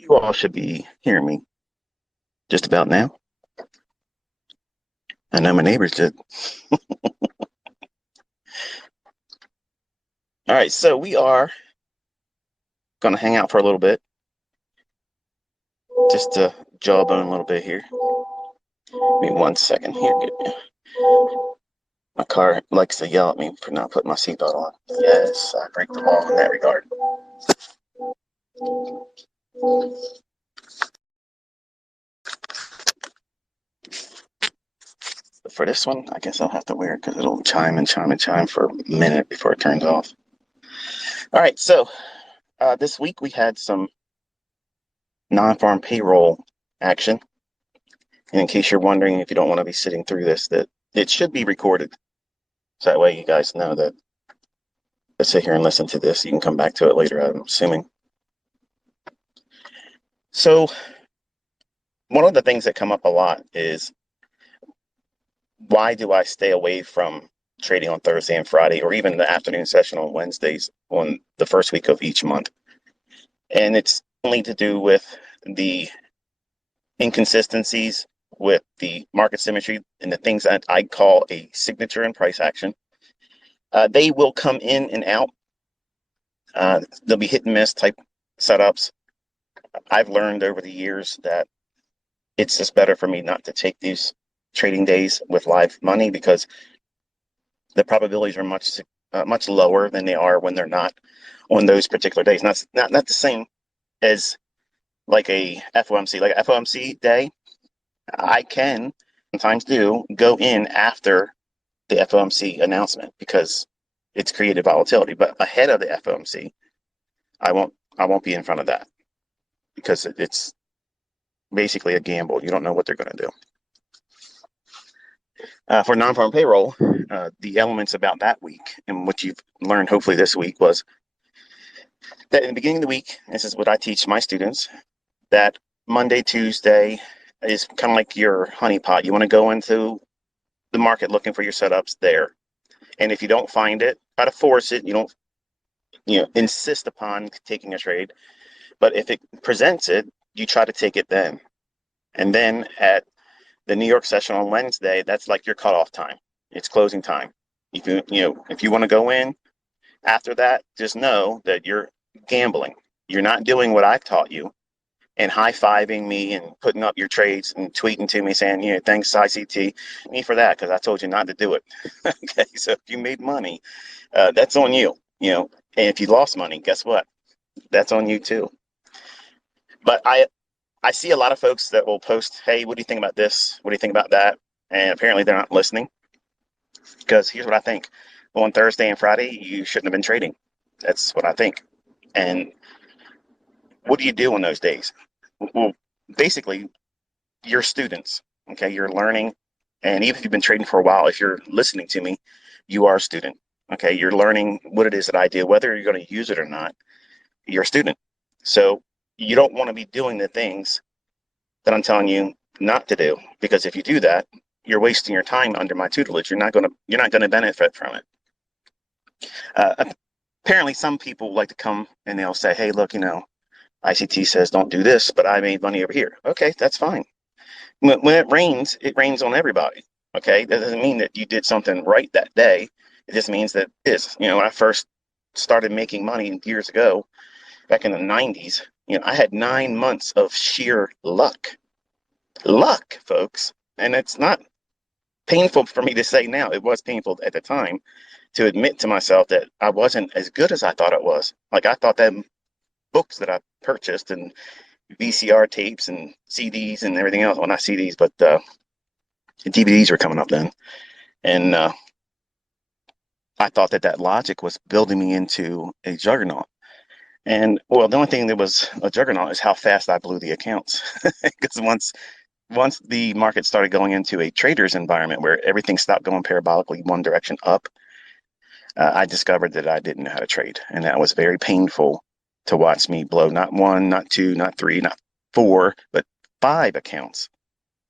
You all should be hearing me just about now. I know my neighbors did. All right, so we are going to hang out for a little bit, just to jawbone a little bit here. Give me 1 second here. My car likes to yell at me for not putting my seatbelt on. Yes, I break the law in that regard. But for this one, I guess I'll have to wear it because it'll chime and chime and chime for a minute before it turns off. All right, so this week we had some non-farm payroll action. And in case you're wondering, if you don't want to be sitting through this, that it should be recorded. So that way you guys know that let's sit here and listen to this. You can come back to it later, I'm assuming. So one of the things that come up a lot is, why do I stay away from trading on Thursday and Friday, or even the afternoon session on Wednesdays on the first week of each month? And it's only to do with the inconsistencies with the market symmetry and the things that I call a signature and price action. They will come in and out. They'll be hit and miss type setups. I've learned over the years that it's just better for me not to take these trading days with live money, because the probabilities are much lower than they are when they're not on those particular days. Not the same as like a FOMC. Like a FOMC day, I can sometimes do go in after the FOMC announcement because it's created volatility. But ahead of the FOMC, I won't be in front of that, because it's basically a gamble. You don't know what they're going to do. For non-farm payroll, the elements about that week and what you've learned hopefully this week was that in the beginning of the week, this is what I teach my students, that Monday, Tuesday is kind of like your honeypot. You want to go into the market looking for your setups there. And if you don't find it, try to force it. You don't, insist upon taking a trade. But if it presents it, you try to take it then. And then at the New York session on Wednesday, that's like your cutoff time. It's closing time. If you want to go in after that, just know that you're gambling. You're not doing what I've taught you and high-fiving me and putting up your trades and tweeting to me saying, thanks ICT, me for that, because I told you not to do it. Okay, so if you made money, that's on you. And if you lost money, guess what? That's on you too. But I see a lot of folks that will post, hey, what do you think about this? What do you think about that? And apparently they're not listening, because here's what I think. On Thursday and Friday, you shouldn't have been trading. That's what I think. And what do you do on those days? Well, basically, you're students, okay? You're learning. And even if you've been trading for a while, if you're listening to me, you are a student, okay? You're learning what it is that I do. Whether you're going to use it or not, you're a student. So you don't want to be doing the things that I'm telling you not to do, because if you do that, you're wasting your time under my tutelage. You're not going to benefit from it. Apparently, some people like to come and they'll say, hey, look, ICT says don't do this, but I made money over here. Okay, that's fine. When it rains on everybody. Okay, that doesn't mean that you did something right that day. It just means that it is. When I first started making money years ago, back in the 90s, I had 9 months of sheer luck. Luck, folks. And it's not painful for me to say now. It was painful at the time to admit to myself that I wasn't as good as I thought it was. Like, I thought that books that I purchased and VCR tapes and CDs and everything else, well, not CDs, but DVDs were coming up then. And I thought that logic was building me into a juggernaut. And well, the only thing that was a juggernaut is how fast I blew the accounts. Because once the market started going into a trader's environment where everything stopped going parabolically one direction up, I discovered that I didn't know how to trade. And that was very painful to watch me blow not one, not two, not three, not four, but 5 accounts.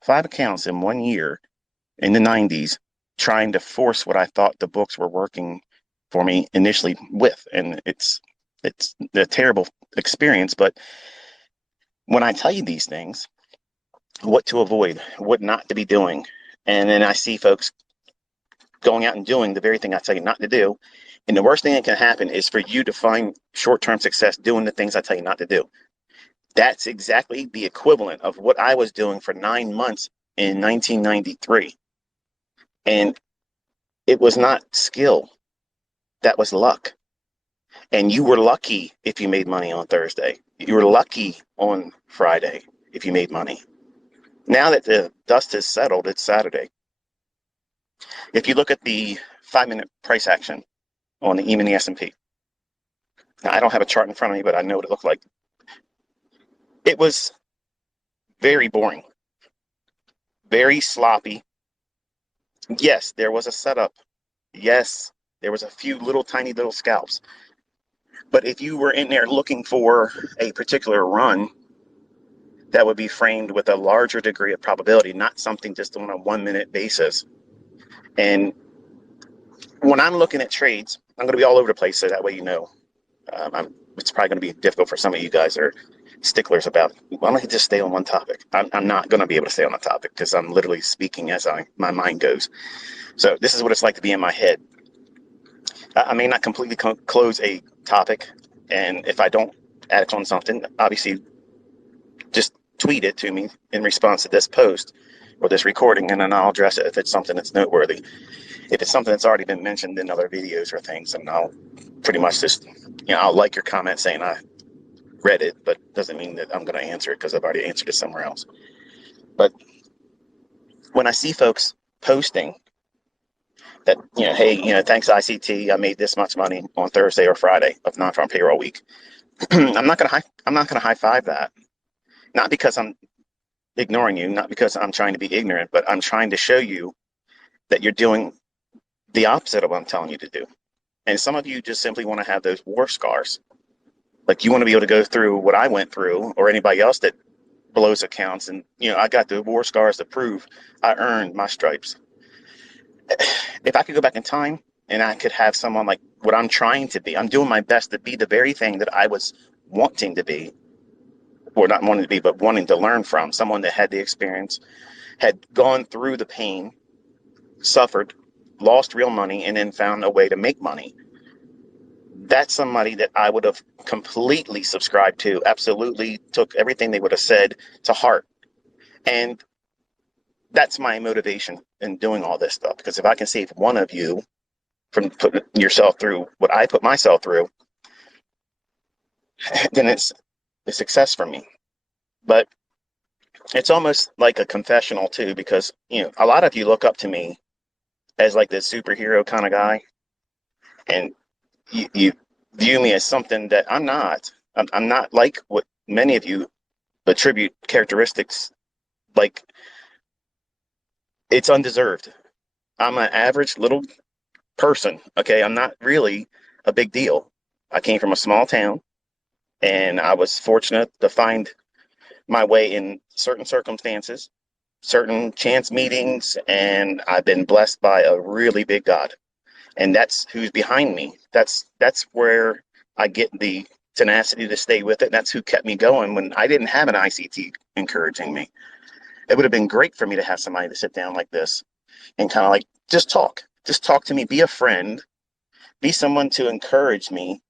5 accounts in 1 year in the 90s, trying to force what I thought the books were working for me initially with. And it's a terrible experience. But when I tell you these things, what to avoid, what not to be doing, and then I see folks going out and doing the very thing I tell you not to do. And the worst thing that can happen is for you to find short-term success doing the things I tell you not to do. That's exactly the equivalent of what I was doing for 9 months in 1993. And it was not skill, that was luck. And you were lucky if you made money on Thursday. You were lucky on Friday if you made money. Now that the dust has settled, it's Saturday. If you look at the 5-minute price action on the E-mini S&P, now, I don't have a chart in front of me, but I know what it looked like. It was very boring, very sloppy. Yes, there was a setup. Yes, there was a few little tiny little scalps. But if you were in there looking for a particular run, that would be framed with a larger degree of probability, not something just on a 1-minute basis. And when I'm looking at trades, I'm going to be all over the place, so that way you know. It's probably going to be difficult for some of you guys that are sticklers about, why don't you just stay on one topic? I'm not going to be able to stay on a topic because I'm literally speaking as my mind goes. So this is what it's like to be in my head. I may not completely close a topic, and if I don't add on something, obviously just tweet it to me in response to this post or this recording, and then I'll address it if it's something that's noteworthy. If it's something that's already been mentioned in other videos or things, then I'll pretty much just, I'll like your comment saying I read it, but doesn't mean that I'm going to answer it because I've already answered it somewhere else. But when I see folks posting that, hey, thanks ICT, I made this much money on Thursday or Friday of non-farm payroll week, I'm not going to high five that. Not because I'm ignoring you, not because I'm trying to be ignorant, but I'm trying to show you that you're doing the opposite of what I'm telling you to do. And some of you just simply want to have those war scars. Like you want to be able to go through what I went through, or anybody else that blows accounts, and I got the war scars to prove I earned my stripes. If I could go back in time and I could have someone like what I'm trying to be, I'm doing my best to be the very thing that I was wanting to be, or not wanting to be, but wanting to learn from, someone that had the experience, had gone through the pain, suffered, lost real money, and then found a way to make money. That's somebody that I would have completely subscribed to, absolutely took everything they would have said to heart. And that's my motivation in doing all this stuff, because if I can save one of you from putting yourself through what I put myself through, then it's a success for me. But it's almost like a confessional too, because a lot of you look up to me as like this superhero kind of guy, and you view me as something that I'm not. I'm not like what many of you attribute characteristics like. It's undeserved. I'm an average little person. Okay, I'm not really a big deal. I came from a small town, and I was fortunate to find my way in certain circumstances, certain chance meetings, and I've been blessed by a really big God. And that's who's behind me. That's where I get the tenacity to stay with it. That's who kept me going when I didn't have an ICT encouraging me. It would have been great for me to have somebody to sit down like this and kind of like just talk to me, be a friend, be someone to encourage me,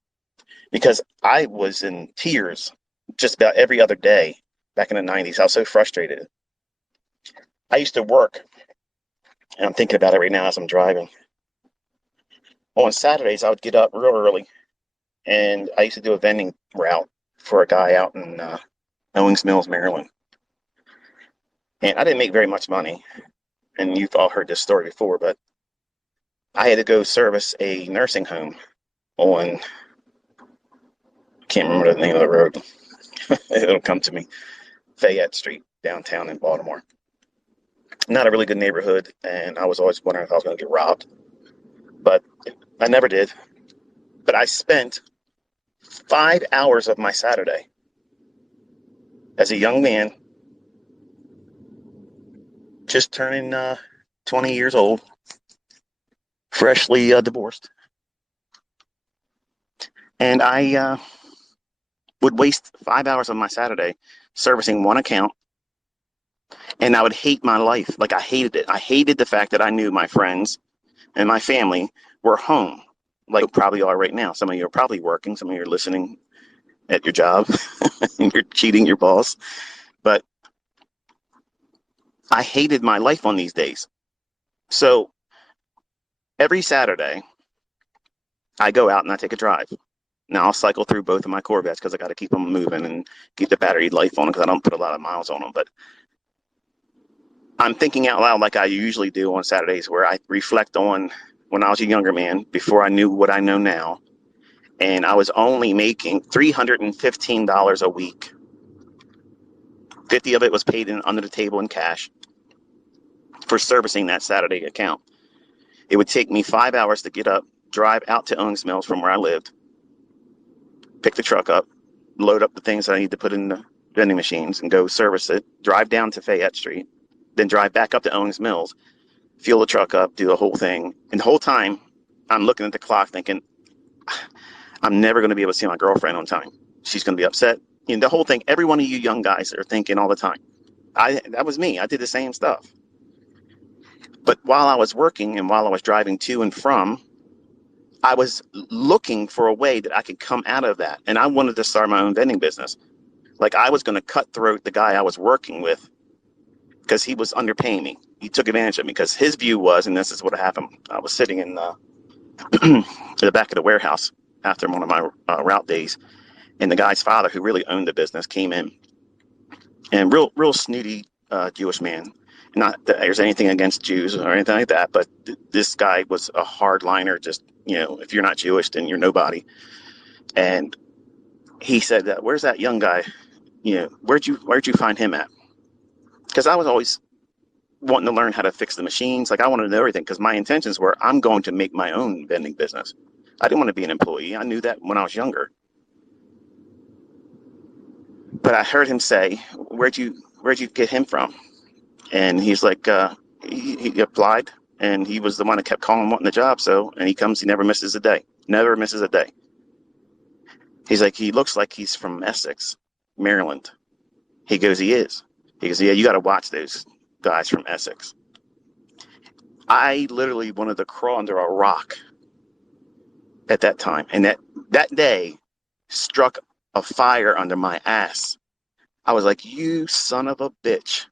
because I was in tears just about every other day back in the 90s. I was so frustrated. I used to work, and I'm thinking about it right now as I'm driving. On Saturdays, I would get up real early, and I used to do a vending route for a guy out in Owings Mills, Maryland. And I didn't make very much money, and you've all heard this story before, but I had to go service a nursing home on, I can't remember the name of the road. It'll come to me. Fayette Street, downtown in Baltimore. Not a really good neighborhood, and I was always wondering if I was going to get robbed. But I never did. But I spent 5 hours of my Saturday as a young man, just turning 20 years old, freshly divorced. And I would waste 5 hours of my Saturday servicing one account, and I would hate my life. Like, I hated it. I hated the fact that I knew my friends and my family were home, like you probably are right now. Some of you are probably working. Some of you are listening at your job and you're cheating your boss. But I hated my life on these days. So every Saturday, I go out and I take a drive. Now I'll cycle through both of my Corvettes because I got to keep them moving and keep the battery life on them because I don't put a lot of miles on them. But I'm thinking out loud like I usually do on Saturdays, where I reflect on when I was a younger man before I knew what I know now. And I was only making $315 a week. 50 of it was paid in under the table in cash for servicing that Saturday account. It would take me 5 hours to get up, drive out to Owings Mills from where I lived, pick the truck up, load up the things that I need to put in the vending machines and go service it, drive down to Fayette Street, then drive back up to Owings Mills, fuel the truck up, do the whole thing. And the whole time I'm looking at the clock thinking, I'm never going to be able to see my girlfriend on time. She's going to be upset. You know, the whole thing, every one of you young guys are thinking all the time. That was me. I did the same stuff. But while I was working and while I was driving to and from, I was looking for a way that I could come out of that. And I wanted to start my own vending business. Like, I was going to cutthroat the guy I was working with because he was underpaying me. He took advantage of me because his view was, and this is what happened. I was sitting in the back of the warehouse after one of my route days. And the guy's father, who really owned the business, came in, and real snooty Jewish man. Not that there's anything against Jews or anything like that, but this guy was a hardliner. Just, you know, if you're not Jewish, then you're nobody. And he said, "Where's that young guy? You know, where'd you find him at?" Because I was always wanting to learn how to fix the machines. Like, I wanted to know everything because my intentions were, I'm going to make my own vending business. I didn't want to be an employee. I knew that when I was younger. But I heard him say, "Where'd you get him from?" And he's like, he applied, and he was the one that kept calling wanting the job. So, and he never misses a day. Never misses a day. He's like, he looks like he's from Essex, Maryland. He goes, he is. He goes, yeah, you got to watch those guys from Essex. I literally wanted to crawl under a rock at that time. And that day struck a fire under my ass. I was like, you son of a bitch.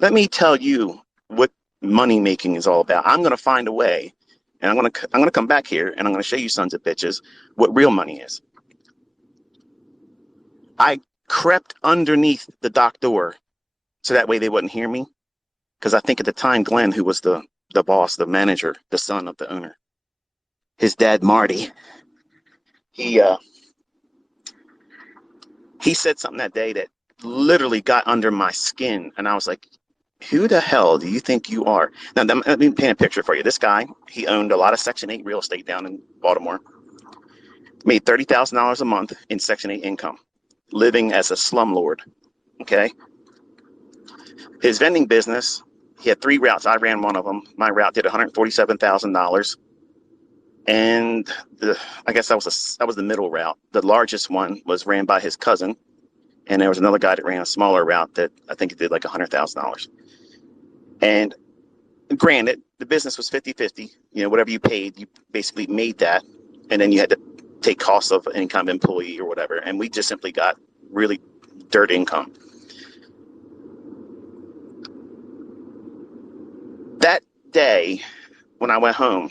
Let me tell you what money making is all about. I'm going to find a way, and I'm going to come back here, and I'm going to show you sons of bitches what real money is. I crept underneath the dock door so that way they wouldn't hear me, because I think at the time Glenn, who was the boss, the manager, the son of the owner, his dad Marty, he said something that day that literally got under my skin, and I was like, who the hell do you think you are? Now, let me paint a picture for you. This guy, he owned a lot of Section 8 real estate down in Baltimore, made $30,000 a month in Section 8 income, living as a slumlord, okay? His vending business, he had 3 routes. I ran one of them. My route did $147,000. And I guess that was the middle route. The largest one was ran by his cousin. And there was another guy that ran a smaller route that I think it did like $100,000. And granted, the business was 50-50. You know, whatever you paid, you basically made that. And then you had to take costs of any kind of employee or whatever. And we just simply got really dirt income. That day, when I went home,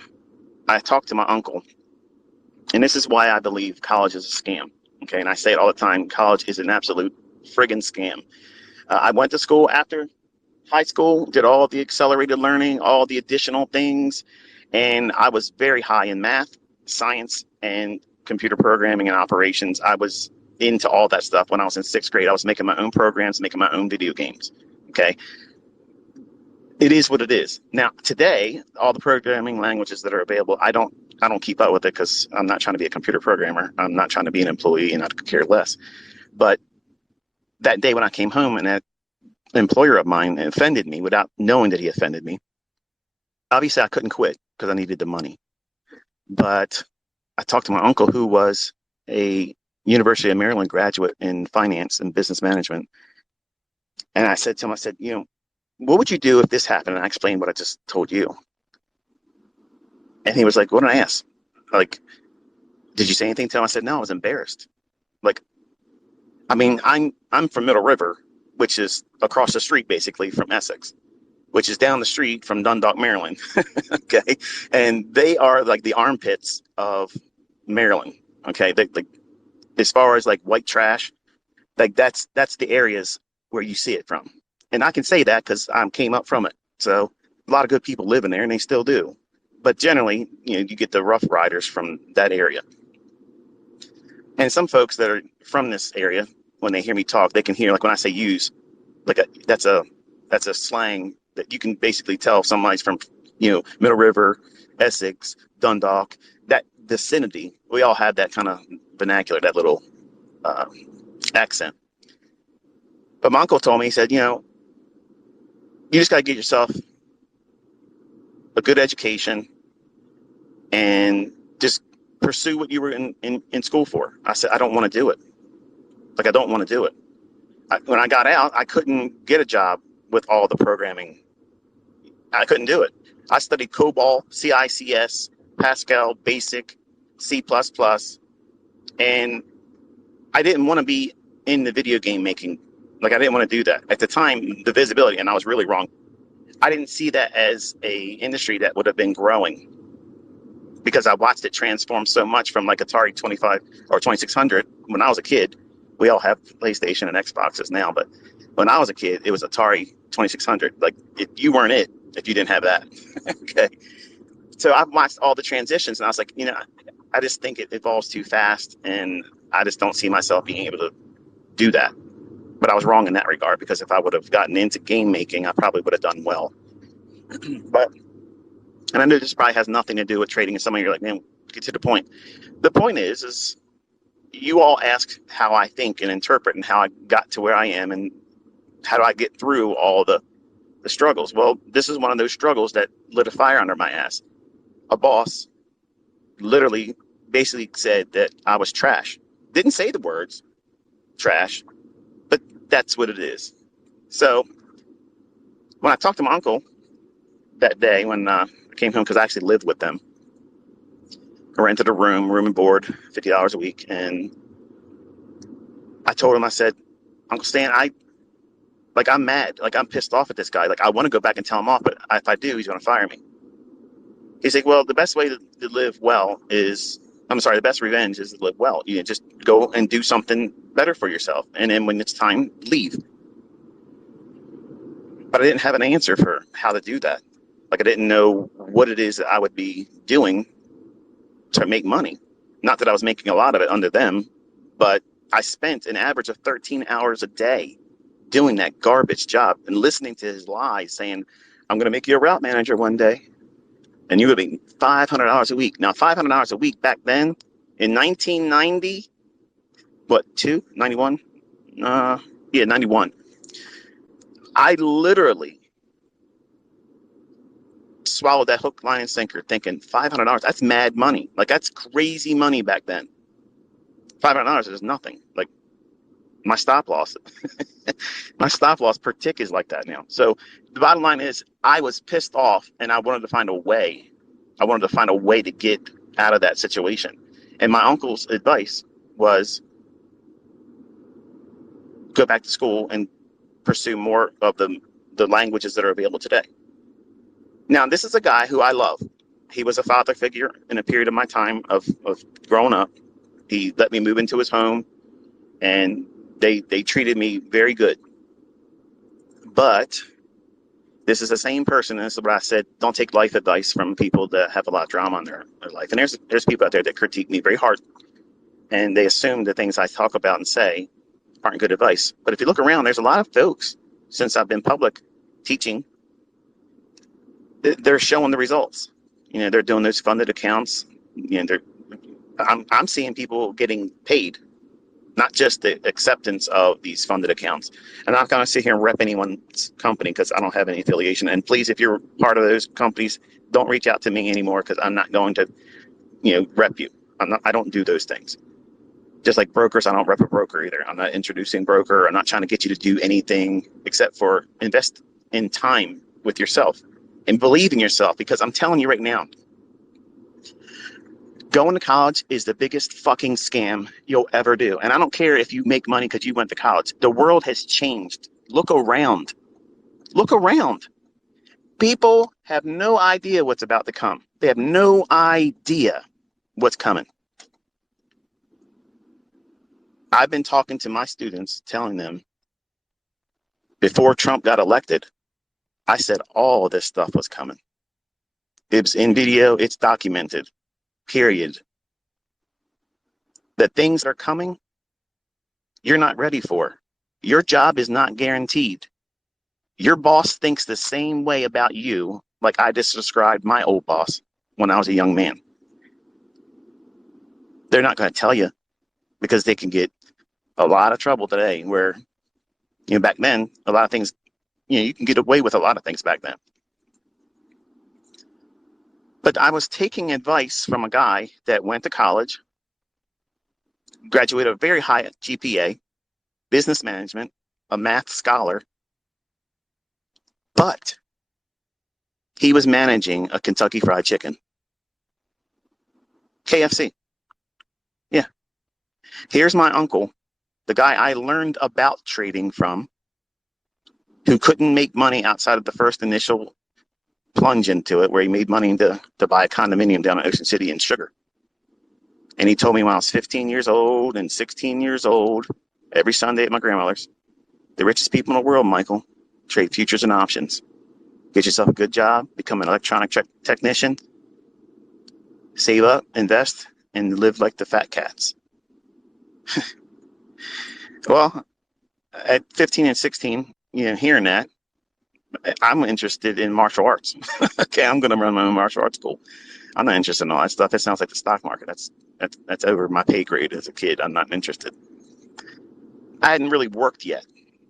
I talked to my uncle. And this is why I believe college is a scam. Okay, and I say it all the time, college is an absolute friggin' scam. I went to school after high school, did all the accelerated learning, all the additional things, and I was very high in math, science, and computer programming and operations. I was into all that stuff. When I was in 6th grade, I was making my own programs, making my own video games. Okay, it is what it is. Now, today, all the programming languages that are available, I don't keep up with it because I'm not trying to be a computer programmer. I'm not trying to be an employee, and I could care less. But that day when I came home and that employer of mine offended me without knowing that he offended me, obviously I couldn't quit because I needed the money. But I talked to my uncle, who was a University of Maryland graduate in finance and business management. And I said to him, I said, what would you do if this happened? And I explained what I just told you. And he was like, what did I ask? Like, did you say anything to him? I said, no, I was embarrassed. Like, I mean, I'm from Middle River, which is across the street basically from Essex, which is down the street from Dundalk, Maryland. Okay. And they are like the armpits of Maryland. Okay. Like, as far as like white trash, like that's the areas where you see it from. And I can say that because I came up from it. So a lot of good people live in there and they still do. But generally, you get the Rough Riders from that area. And some folks that are from this area, when they hear me talk, they can hear, like when I say use, like that's a slang that you can basically tell somebody's from, Middle River, Essex, Dundalk, that vicinity. We all have that kind of vernacular, that little accent. But my uncle told me, he said, you just got to get yourself a good education and just pursue what you were in school for. I said, I don't want to do it. Like, I don't want to do it. When I got out, I couldn't get a job with all the programming. I couldn't do it. I studied COBOL, CICS, Pascal, Basic, C++, and I didn't want to be in the video game making. Like, I didn't want to do that. At the time, the visibility, and I was really wrong, I didn't see that as a industry that would have been growing, because I watched it transform so much from like Atari 25 or 2600 when I was a kid. We all have PlayStation and Xboxes now, but when I was a kid, it was Atari 2600. Like, you weren't it if you didn't have that. Okay. So I've watched all the transitions and I was like, I just think it evolves too fast and I just don't see myself being able to do that. But I was wrong in that regard, because if I would have gotten into game making, I probably would have done well. But, and I know this probably has nothing to do with trading, and some of you are like, man, get to the point. The point is you all ask how I think and interpret and how I got to where I am and how do I get through all the struggles. Well, this is one of those struggles that lit a fire under my ass. A boss literally basically said that I was trash. Didn't say the words trash, but that's what it is. So when I talked to my uncle that day when I came home, because I actually lived with them, I rented a room and board, $50 a week. And I told him, I said, Uncle Stan, I'm mad. Like, I'm pissed off at this guy. Like, I want to go back and tell him off, but if I do, he's going to fire me. He's like, well, the best way to live well is, the best revenge is to live well. You just go and do something better for yourself. And then when it's time, leave. But I didn't have an answer for how to do that. Like, I didn't know what it is that I would be doing to make money. Not that I was making a lot of it under them, but I spent an average of 13 hours a day doing that garbage job and listening to his lies, saying, I'm going to make you a route manager one day and you're going to be $500 a week. Now, $500 a week back then in 1990, 91? 91. I literally swallowed that hook, line, and sinker thinking $500, that's mad money. Like, that's crazy money back then. $500 is nothing. Like, my stop loss per tick is like that now. So the bottom line is I was pissed off and I wanted to find a way. I wanted to find a way to get out of that situation. And my uncle's advice was go back to school and pursue more of the languages that are available today. Now, this is a guy who I love. He was a father figure in a period of my time of growing up. He let me move into his home and they treated me very good. But this is the same person, and this is what I said, don't take life advice from people that have a lot of drama in their life. And there's people out there that critique me very hard, and they assume the things I talk about and say aren't good advice. But if you look around, there's a lot of folks, since I've been public teaching, they're showing the results. They're doing those funded accounts. I'm seeing people getting paid, not just the acceptance of these funded accounts. And I'm not going to sit here and rep anyone's company because I don't have any affiliation. And please, if you're part of those companies, don't reach out to me anymore because I'm not going to, rep you. I don't do those things. Just like brokers, I don't rep a broker either. I'm not introducing broker. I'm not trying to get you to do anything except for invest in time with yourself and believe in yourself, because I'm telling you right now, going to college is the biggest fucking scam you'll ever do. And I don't care if you make money because you went to college. The world has changed. Look around. Look around. People have no idea what's about to come. They have no idea what's coming. I've been talking to my students, telling them before Trump got elected, I said all this stuff was coming. It's in video, it's documented, period. The things that are coming, you're not ready for. Your job is not guaranteed. Your boss thinks the same way about you, like I just described my old boss when I was a young man. They're not going to tell you because they can get a lot of trouble today, where, back then, a lot of things, you can get away with a lot of things back then. But I was taking advice from a guy that went to college, graduated a very high GPA, business management, a math scholar, but he was managing a Kentucky Fried Chicken. KFC. Yeah. Here's my uncle, the guy I learned about trading from, who couldn't make money outside of the first initial plunge into it, where he made money to buy a condominium down in Ocean City in Sugar. And he told me when I was 15 years old and 16 years old, every Sunday at my grandmother's, the richest people in the world, Michael, trade futures and options. Get yourself a good job, become an electronic technician, save up, invest, and live like the fat cats. Well, at 15 and 16, hearing that, I'm interested in martial arts. Okay, I'm going to run my own martial arts school. I'm not interested in all that stuff. It sounds like the stock market. That's over my pay grade as a kid. I'm not interested. I hadn't really worked yet.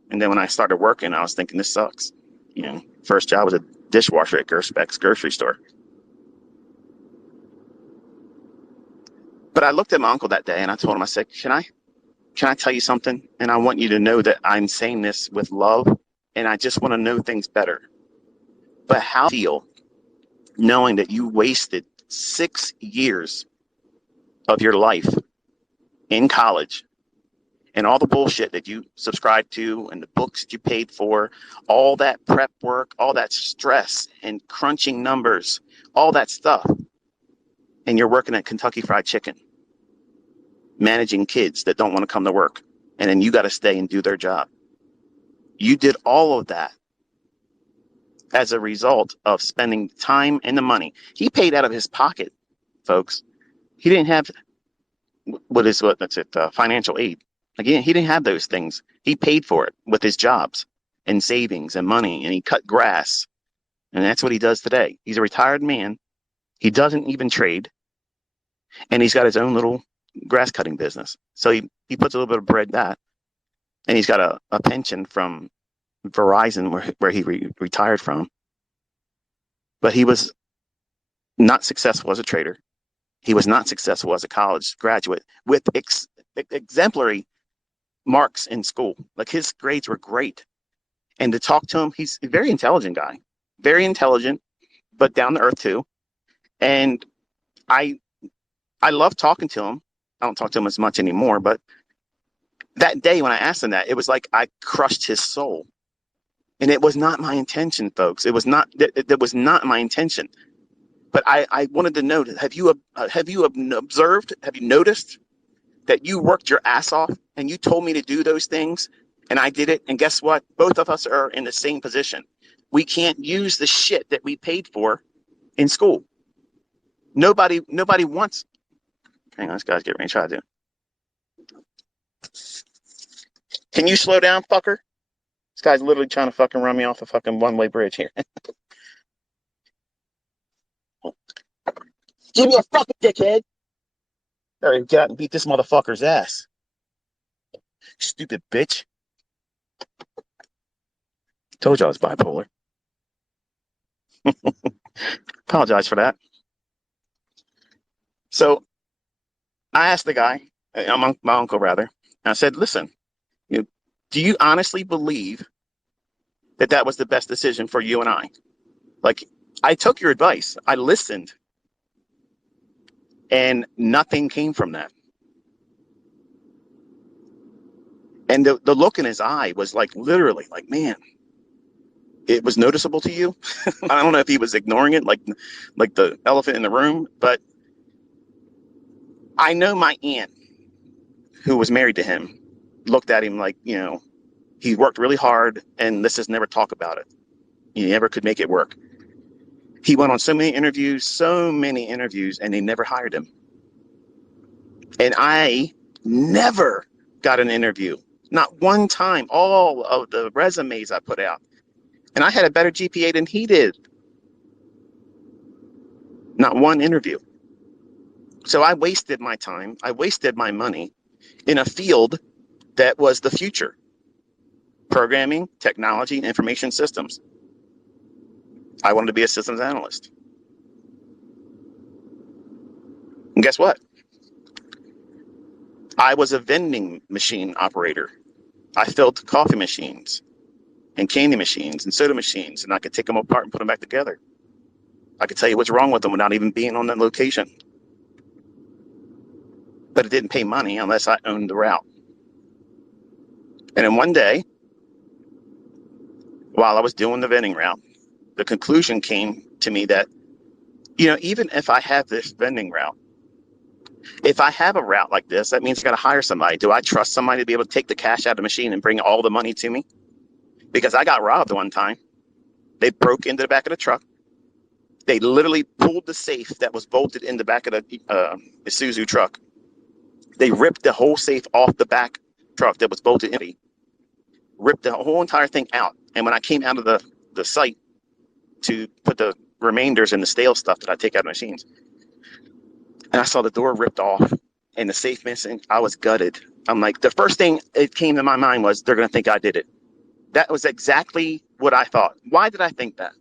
And then when I started working, I was thinking, this sucks. First job was a dishwasher at Gerspec's grocery store. But I looked at my uncle that day and I told him, I said, can I tell you something? And I want you to know that I'm saying this with love, and I just want to know things better. But how do you feel knowing that you wasted 6 years of your life in college, and all the bullshit that you subscribed to and the books that you paid for, all that prep work, all that stress and crunching numbers, all that stuff, and you're working at Kentucky Fried Chicken, managing kids that don't want to come to work, and then you got to stay and do their job. You did all of that as a result of spending time and the money. He paid out of his pocket, folks. He didn't have financial aid. Again, he didn't have those things. He paid for it with his jobs and savings and money, and he cut grass. And that's what he does today. He's a retired man. He doesn't even trade, and he's got his own little grass cutting business. So he puts a little bit of bread in that, and he's got a pension from Verizon where he retired from. But he was not successful as a trader. He was not successful as a college graduate with exemplary marks in school. Like, his grades were great. And to talk to him, he's a very intelligent guy, very intelligent, but down to earth too. And I love talking to him. I don't talk to him as much anymore, but that day when I asked him that, it was like I crushed his soul. And it was not my intention, folks. It was not my intention. But I wanted to know, have you observed, have you noticed that you worked your ass off and you told me to do those things and I did it? And guess what? Both of us are in the same position. We can't use the shit that we paid for in school. Nobody wants. Hang on, this guy's getting ready to try to do. Can you slow down, fucker? This guy's literally trying to fucking run me off a fucking one-way bridge here. Give me a fucking dickhead. All right, get out and beat this motherfucker's ass. Stupid bitch. Told you I was bipolar. Apologize for that. So I asked the guy, my uncle rather. And I said, listen, you know, do you honestly believe that that was the best decision for you and I? Like, I took your advice. I listened. And nothing came from that. And the look in his eye was like, literally, like, man, it was noticeable to you. I don't know if he was ignoring it, like the elephant in the room, but I know my aunt, who was married to him, looked at him like, you know, he worked really hard and let's just never talk about it. He never could make it work. He went on so many interviews, and they never hired him. And I never got an interview. Not one time. All of the resumes I put out. And I had a better GPA than he did. Not one interview. So I wasted my time. I wasted my money in a field that was the future. Programming, technology, information systems. I wanted to be a systems analyst. And guess what? I was a vending machine operator. I filled coffee machines and candy machines and soda machines, and I could take them apart and put them back together. I could tell you what's wrong with them without even being on that location. But it didn't pay money unless I owned the route. And then one day, while I was doing the vending route, the conclusion came to me that, you know, even if I have this vending route, if I have a route like this, that means I got to hire somebody. Do I trust somebody to be able to take the cash out of the machine and bring all the money to me? Because I got robbed one time. They broke into the back of the truck. They literally pulled the safe that was bolted in the back of the Isuzu truck. They ripped the whole safe off the back truck that was bolted in. Ripped the whole entire thing out. And when I came out of the site to put the remainders and the stale stuff that I take out of machines, and I saw the door ripped off and the safe missing, I was gutted. I'm like, the first thing it came to my mind was, they're going to think I did it. That was exactly what I thought. Why did I think that?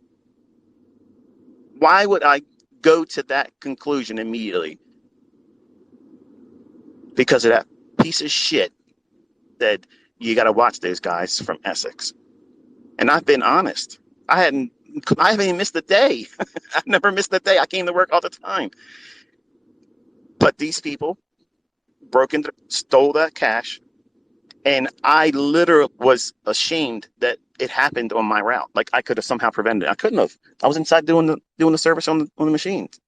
Why would I go to that conclusion immediately? Because of that piece of shit that you got to watch those guys from Essex. And I've been honest. I haven't even missed a day. I've never missed a day. I came to work all the time. But these people stole that cash. And I literally was ashamed that it happened on my route. Like, I could have somehow prevented it. I couldn't have. I was inside doing the service on the machines.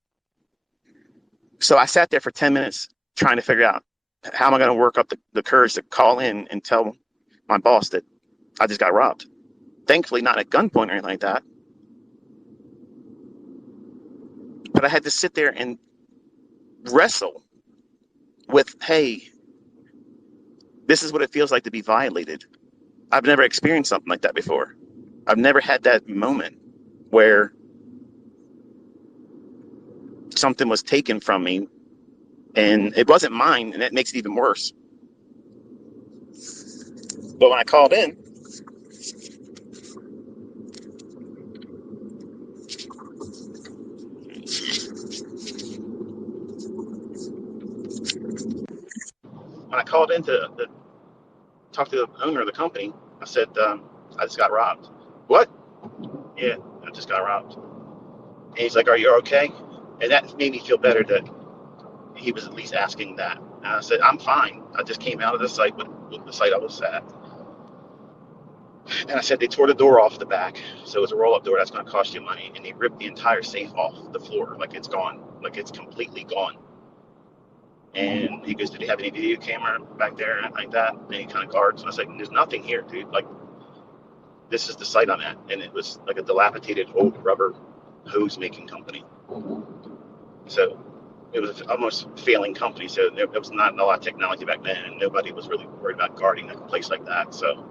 So I sat there for 10 minutes trying to figure out, how am I going to work up the courage to call in and tell my boss that I just got robbed? Thankfully, not at gunpoint or anything like that. But I had to sit there and wrestle with, hey, this is what it feels like to be violated. I've never experienced something like that before. I've never had that moment where something was taken from me and it wasn't mine, and that makes it even worse. But when I called in, to talk to the owner of the company, I said, I just got robbed. What? Yeah, I just got robbed. And he's like, are you okay? And that made me feel better that he was at least asking that. And I said, I'm fine. I just came out of the site with the site I was at. And I said, they tore the door off the back. So it's a roll-up door. That's going to cost you money. And they ripped the entire safe off the floor. Like, it's gone. Like, it's completely gone. And he goes, did they have any video camera back there and like that? Any kind of guards? And I was like, there's nothing here, dude. Like, this is the site I'm at. And it was like a dilapidated old rubber hose making company. So it was an almost failing company. So there was not a lot of technology back then, and nobody was really worried about guarding a place like that. So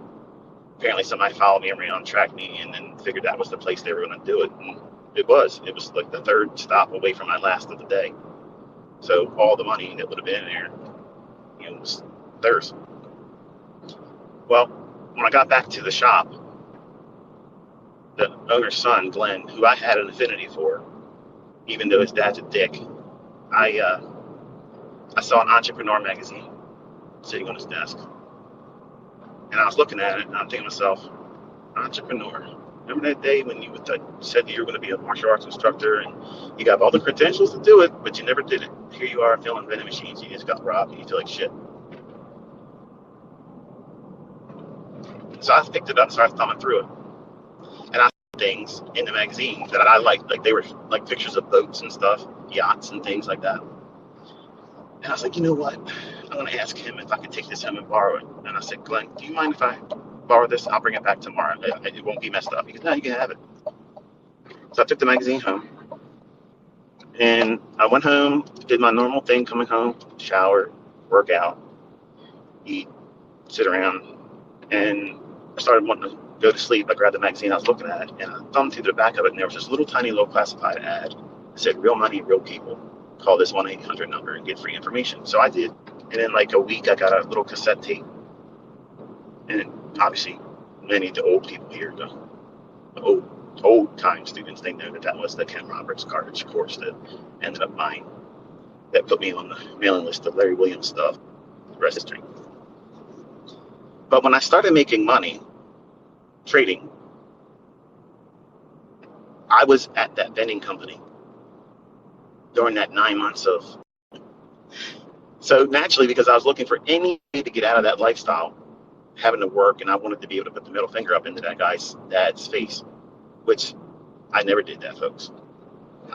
apparently somebody followed me around, tracked me, and then figured that was the place they were going to do it. And it was like the third stop away from my last of the day. So all the money that would have been in there, you know, was theirs. Well, when I got back to the shop, the owner's son, Glenn, who I had an affinity for, even though his dad's a dick, I saw an Entrepreneur magazine, sitting on his desk. And I was looking at it, and I'm thinking to myself, entrepreneur. Remember that day when you said that you were going to be a martial arts instructor and you got all the credentials to do it, but you never did it. Here you are filling vending machines. You just got robbed and you feel like shit. So I picked it up and started thumbing through it. And I saw things in the magazine that I liked. Like they were like pictures of boats and stuff, yachts and things like that. And I was like, you know what? I'm going to ask him if I can take this home and borrow it. And I said, Glenn, do you mind if I borrow this? I'll bring it back tomorrow. It won't be messed up. He goes, no, you can have it. So I took the magazine home. And I went home, did my normal thing, coming home, shower, work out, eat, sit around, and I started wanting to go to sleep. I grabbed the magazine I was looking at, and I thumbed through the back of it, and there was this little tiny low classified ad that said, real money, real people. Call this 1-800 number and get free information. So I did. And in like a week, I got a little cassette tape. And obviously, many of the old people here, the old time students, they know that was the Ken Roberts Carthage course that ended up buying, that put me on the mailing list of Larry Williams stuff. The rest is history. But when I started making money trading, I was at that vending company during that 9 months of. So naturally, because I was looking for any way to get out of that lifestyle, having to work, and I wanted to be able to put the middle finger up into that guy's dad's face, which I never did that, folks.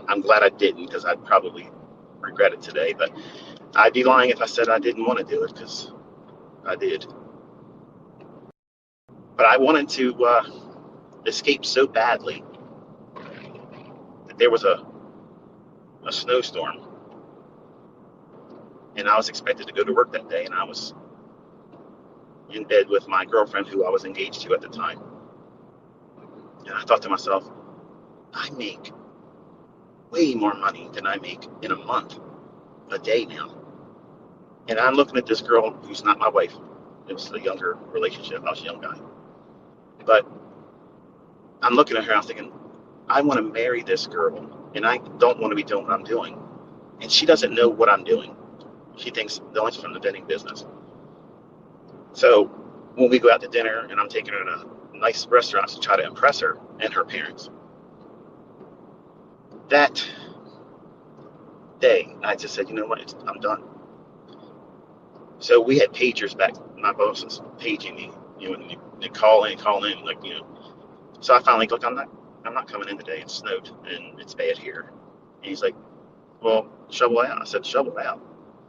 I'm glad I didn't, because I'd probably regret it today, but I'd be lying if I said I didn't want to do it, because I did. But I wanted to escape so badly that there was a snowstorm, and I was expected to go to work that day, and I was in bed with my girlfriend, who I was engaged to at the time. And I thought to myself, I make way more money than I make in a month, a day now. And I'm looking at this girl who's not my wife. It was a younger relationship. I was a young guy. But I'm looking at her, I'm thinking, I want to marry this girl, and I don't want to be doing what I'm doing. And she doesn't know what I'm doing. She thinks the only from the vending business. So when we go out to dinner and I'm taking her to a nice restaurant to try to impress her and her parents, that day I just said, you know what, I'm done. So we had pagers back. My boss was paging me, and they call in, like, So I finally look, I'm not coming in today. It snowed and it's bad here. And he's like, well, shovel out. I said, shovel out.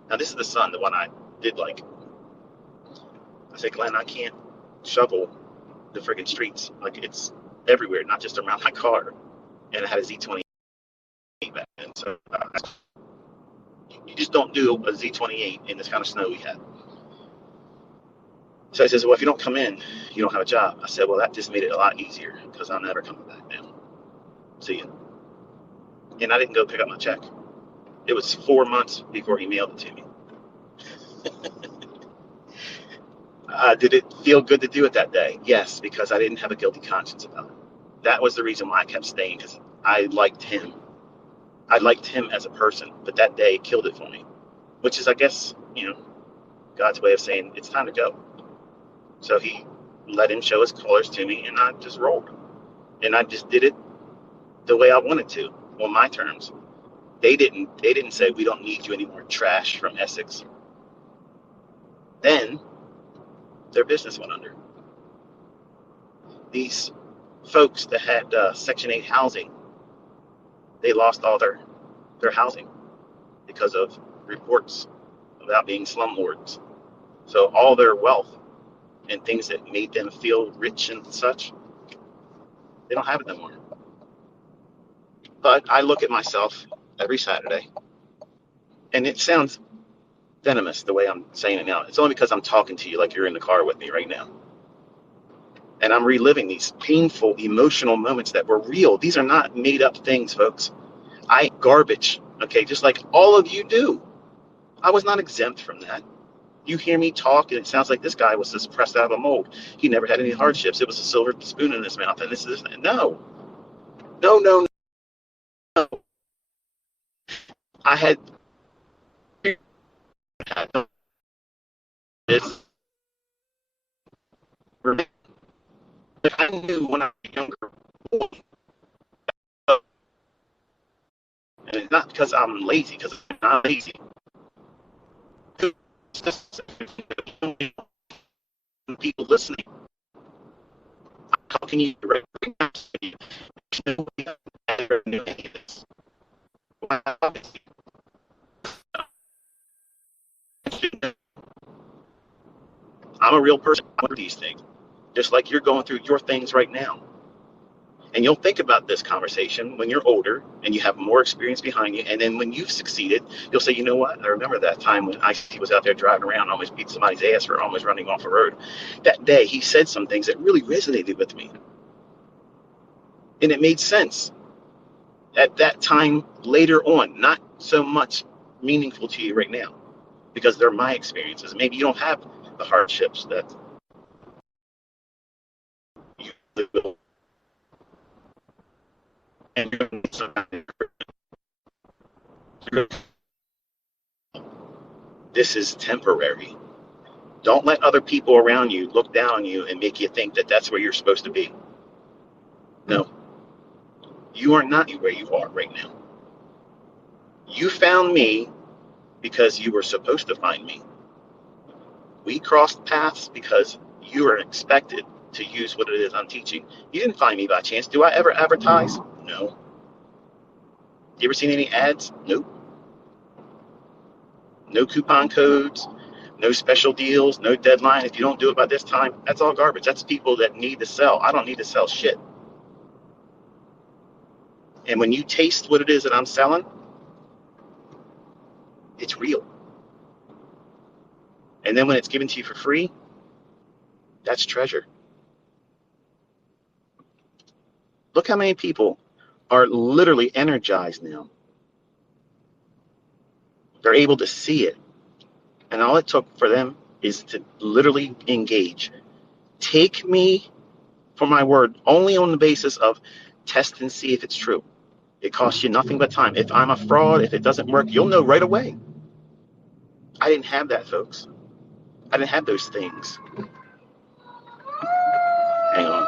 Now this is the son, the one I did like. I said, Glenn, I can't shovel the friggin' streets. Like, it's everywhere, not just around my car. And I had a Z28 back then. So you just don't do a Z28 in this kind of snow we had. So he says, well, if you don't come in, you don't have a job. I said, well, that just made it a lot easier, because I'm never coming back now. See you. And I didn't go pick up my check. It was 4 months before he mailed it to me. Did it feel good to do it that day? Yes, because I didn't have a guilty conscience about it. That was the reason why I kept staying, because I liked him. I liked him as a person, but that day killed it for me, which is, I guess, God's way of saying it's time to go. So he let him show his colors to me, and I just rolled. And I just did it the way I wanted to, on my terms. They didn't say, we don't need you anymore, trash from Essex. Then their business went under. These folks that had Section 8 housing, they lost all their housing because of reports about being slumlords. So all their wealth and things that made them feel rich and such, they don't have it anymore. But I look at myself every Saturday, and it sounds venomous the way I'm saying it now. It's only because I'm talking to you like you're in the car with me right now. And I'm reliving these painful, emotional moments that were real. These are not made up things, folks. I garbage, okay, just like all of you do. I was not exempt from that. You hear me talk, and it sounds like this guy was just pressed out of a mold. He never had any hardships. It was a silver spoon in his mouth, and this is no. I had knew when I was younger, and it's not because I'm lazy, because I'm not lazy. People listening, how can you recognize me? I'm a real person. I'm through these things, just like you're going through your things right now. And you'll think about this conversation when you're older and you have more experience behind you. And then when you've succeeded, you'll say, you know what? I remember that time when IC was out there driving around, almost beat somebody's ass for almost running off a road. That day, he said some things that really resonated with me. And it made sense at that time later on, not so much meaningful to you right now, because they're my experiences. Maybe you don't have the hardships that you live with. And this is temporary. Don't let other people around you look down on you and make you think that that's where you're supposed to be. No, you are not where you are right now. You found me because you were supposed to find me. We crossed paths because you are expected to use what it is I'm teaching. You didn't find me by chance. Do I ever advertise? No. You ever seen any ads? Nope. No coupon codes, no special deals, no deadline. If you don't do it by this time, that's all garbage. That's people that need to sell. I don't need to sell shit. And when you taste what it is that I'm selling, it's real. And then when it's given to you for free, that's treasure. Look how many people are literally energized now. They're able to see it. And all it took for them is to literally engage. Take me for my word only on the basis of test and see if it's true. It costs you nothing but time. If I'm a fraud, if it doesn't work, you'll know right away. I didn't have that, folks. I didn't have those things. Hang on.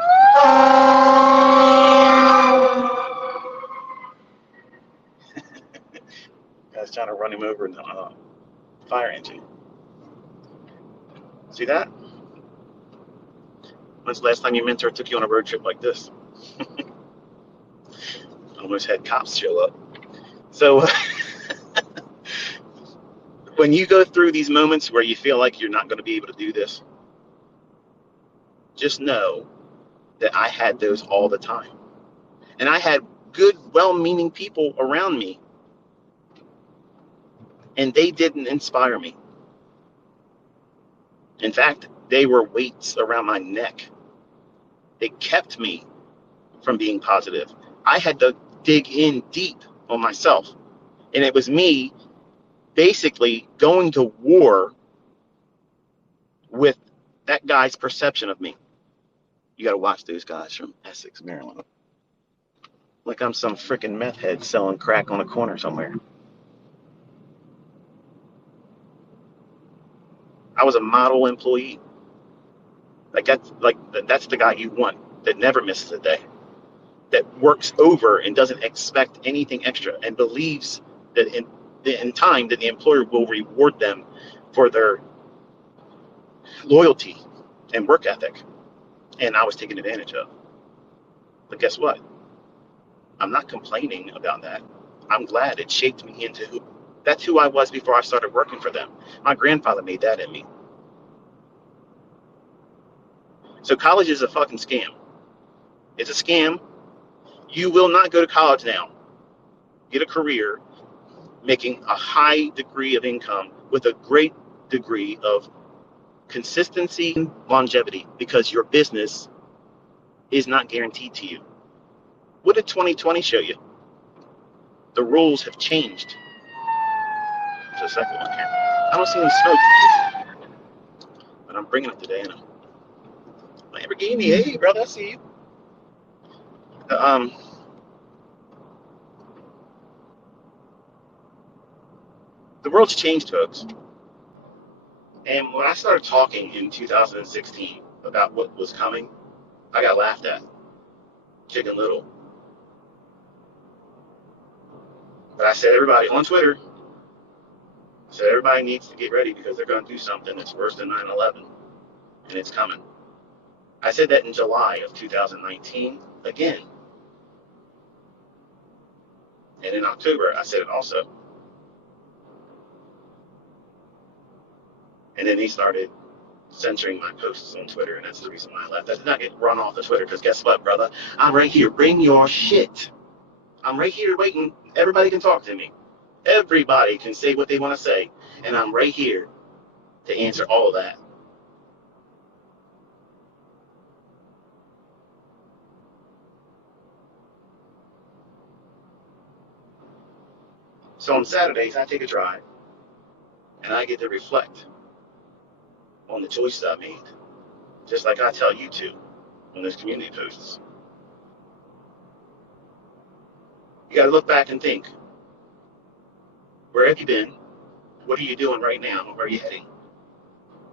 Guy's trying to run him over in the fire engine. See that? When's the last time your mentor took you on a road trip like this? Almost had cops show up. So when you go through these moments where you feel like you're not going to be able to do this, just know that I had those all the time. And I had good, well-meaning people around me, and they didn't inspire me. In fact, they were weights around my neck. They kept me from being positive. I had to dig in deep on myself. And it was me basically going to war with that guy's perception of me. You got to watch those guys from Essex, Maryland. Like I'm some freaking meth head selling crack on a corner somewhere. I was a model employee. That's the guy you want, that never misses a day, that works over and doesn't expect anything extra, and believes that in time that the employer will reward them for their loyalty and work ethic. And I was taken advantage of. But guess what? I'm not complaining about that. I'm glad it shaped me into that's who I was before I started working for them. My grandfather made that in me. So college is a fucking scam. It's a scam. You will not go to college now, get a career, making a high degree of income with a great degree of consistency and longevity, because your business is not guaranteed to you. What did 2020 show you? The rules have changed. There's a second one here. I don't see any smoke, but I'm bringing it today. And Lamborghini, hey brother, I see you. The world's changed, folks. And when I started talking in 2016 about what was coming, I got laughed at. Chicken Little. But I said everybody on Twitter, said everybody needs to get ready because they're going to do something that's worse than 9/11, and it's coming. I said that in July of 2019 again. And in October, I said it also. And then they started censoring my posts on Twitter, and that's the reason why I left. I did not get run off of Twitter because guess what, brother? I'm right here. Bring your shit. I'm right here waiting. Everybody can talk to me. Everybody can say what they want to say, and I'm right here to answer all of that. So on Saturdays, I take a drive, and I get to reflect on the choices I made, just like I tell you to on those community posts. You got to look back and think, where have you been? What are you doing right now? Where are you heading?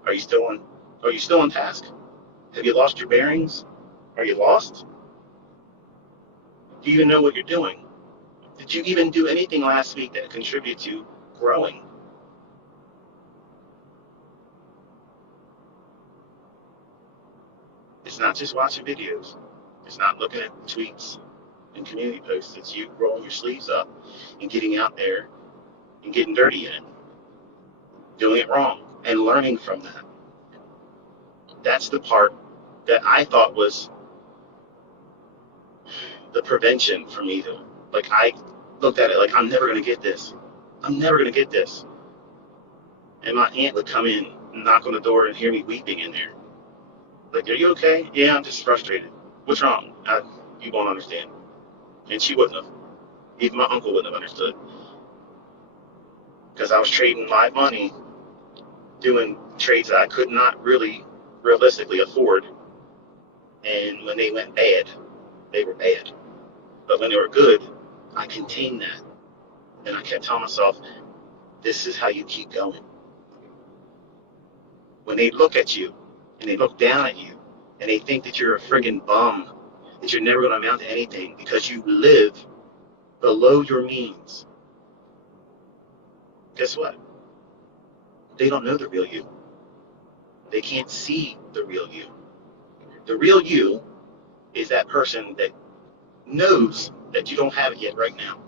Are you still on task? Have you lost your bearings? Are you lost? Do you even know what you're doing? Did you even do anything last week that contributed to growing? It's not just watching videos. It's not looking at tweets and community posts. It's you rolling your sleeves up and getting out there and getting dirty in it, doing it wrong, and learning from that. That's the part that I thought was the prevention for me to, like, I looked at it like, I'm never going to get this. I'm never going to get this. And my aunt would come in and knock on the door and hear me weeping in there. Like, are you okay? Yeah, I'm just frustrated. What's wrong? You won't understand. And she wouldn't have. Even my uncle wouldn't have understood. Because I was trading live money, doing trades that I could not really realistically afford. And when they went bad, they were bad. But when they were good, I contained that. And I kept telling myself, this is how you keep going. When they look at you and they look down at you and they think that you're a friggin' bum, that you're never going to amount to anything because you live below your means, guess what? They don't know the real you. They can't see the real you. The real you is that person that knows that you don't have it yet right now.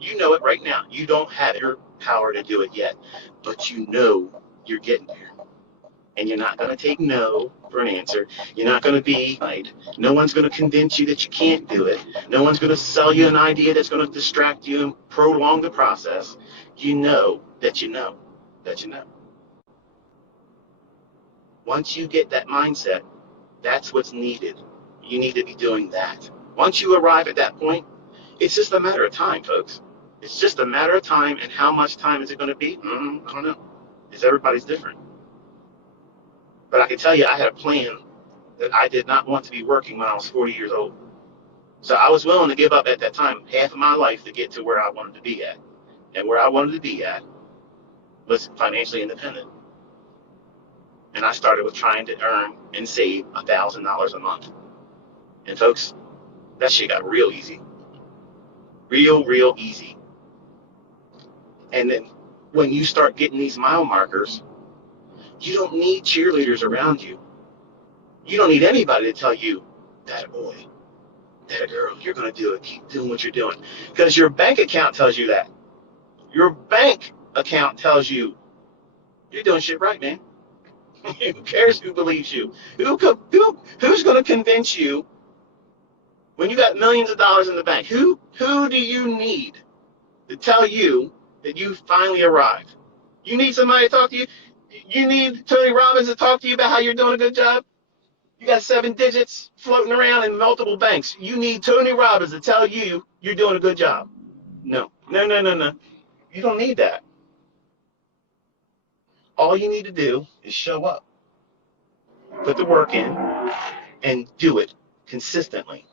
You know it right now. You don't have your power to do it yet, but you know you're getting there. And you're not going to take no for an answer. You're not going to be right. No one's going to convince you that you can't do it. No one's going to sell you an idea that's going to distract you and prolong the process. You know that you know that you know. Once you get that mindset, that's what's needed. You need to be doing that. Once you arrive at that point, it's just a matter of time, folks. It's just a matter of time, and how much time is it going to be? I don't know. Because everybody's different. But I can tell you, I had a plan that I did not want to be working when I was 40 years old. So I was willing to give up at that time half of my life to get to where I wanted to be at. And where I wanted to be at was financially independent. And I started with trying to earn and save $1,000 a month. And folks, that shit got real easy. Real easy. And then when you start getting these mile markers, you don't need cheerleaders around you. You don't need anybody to tell you, that boy, that girl, you're going to do it. Keep doing what you're doing. Because your bank account tells you that. Your bank account tells you, you're doing shit right, man. Who cares who believes you? Who's going to convince you when you got millions of dollars in the bank? Who do you need to tell you that you finally arrived? You need somebody to talk to you? You need Tony Robbins to talk to you about how you're doing a good job? You got 7 digits floating around in multiple banks. You need Tony Robbins to tell you you're doing a good job. No. You don't need that. All you need to do is show up, put the work in, and do it consistently.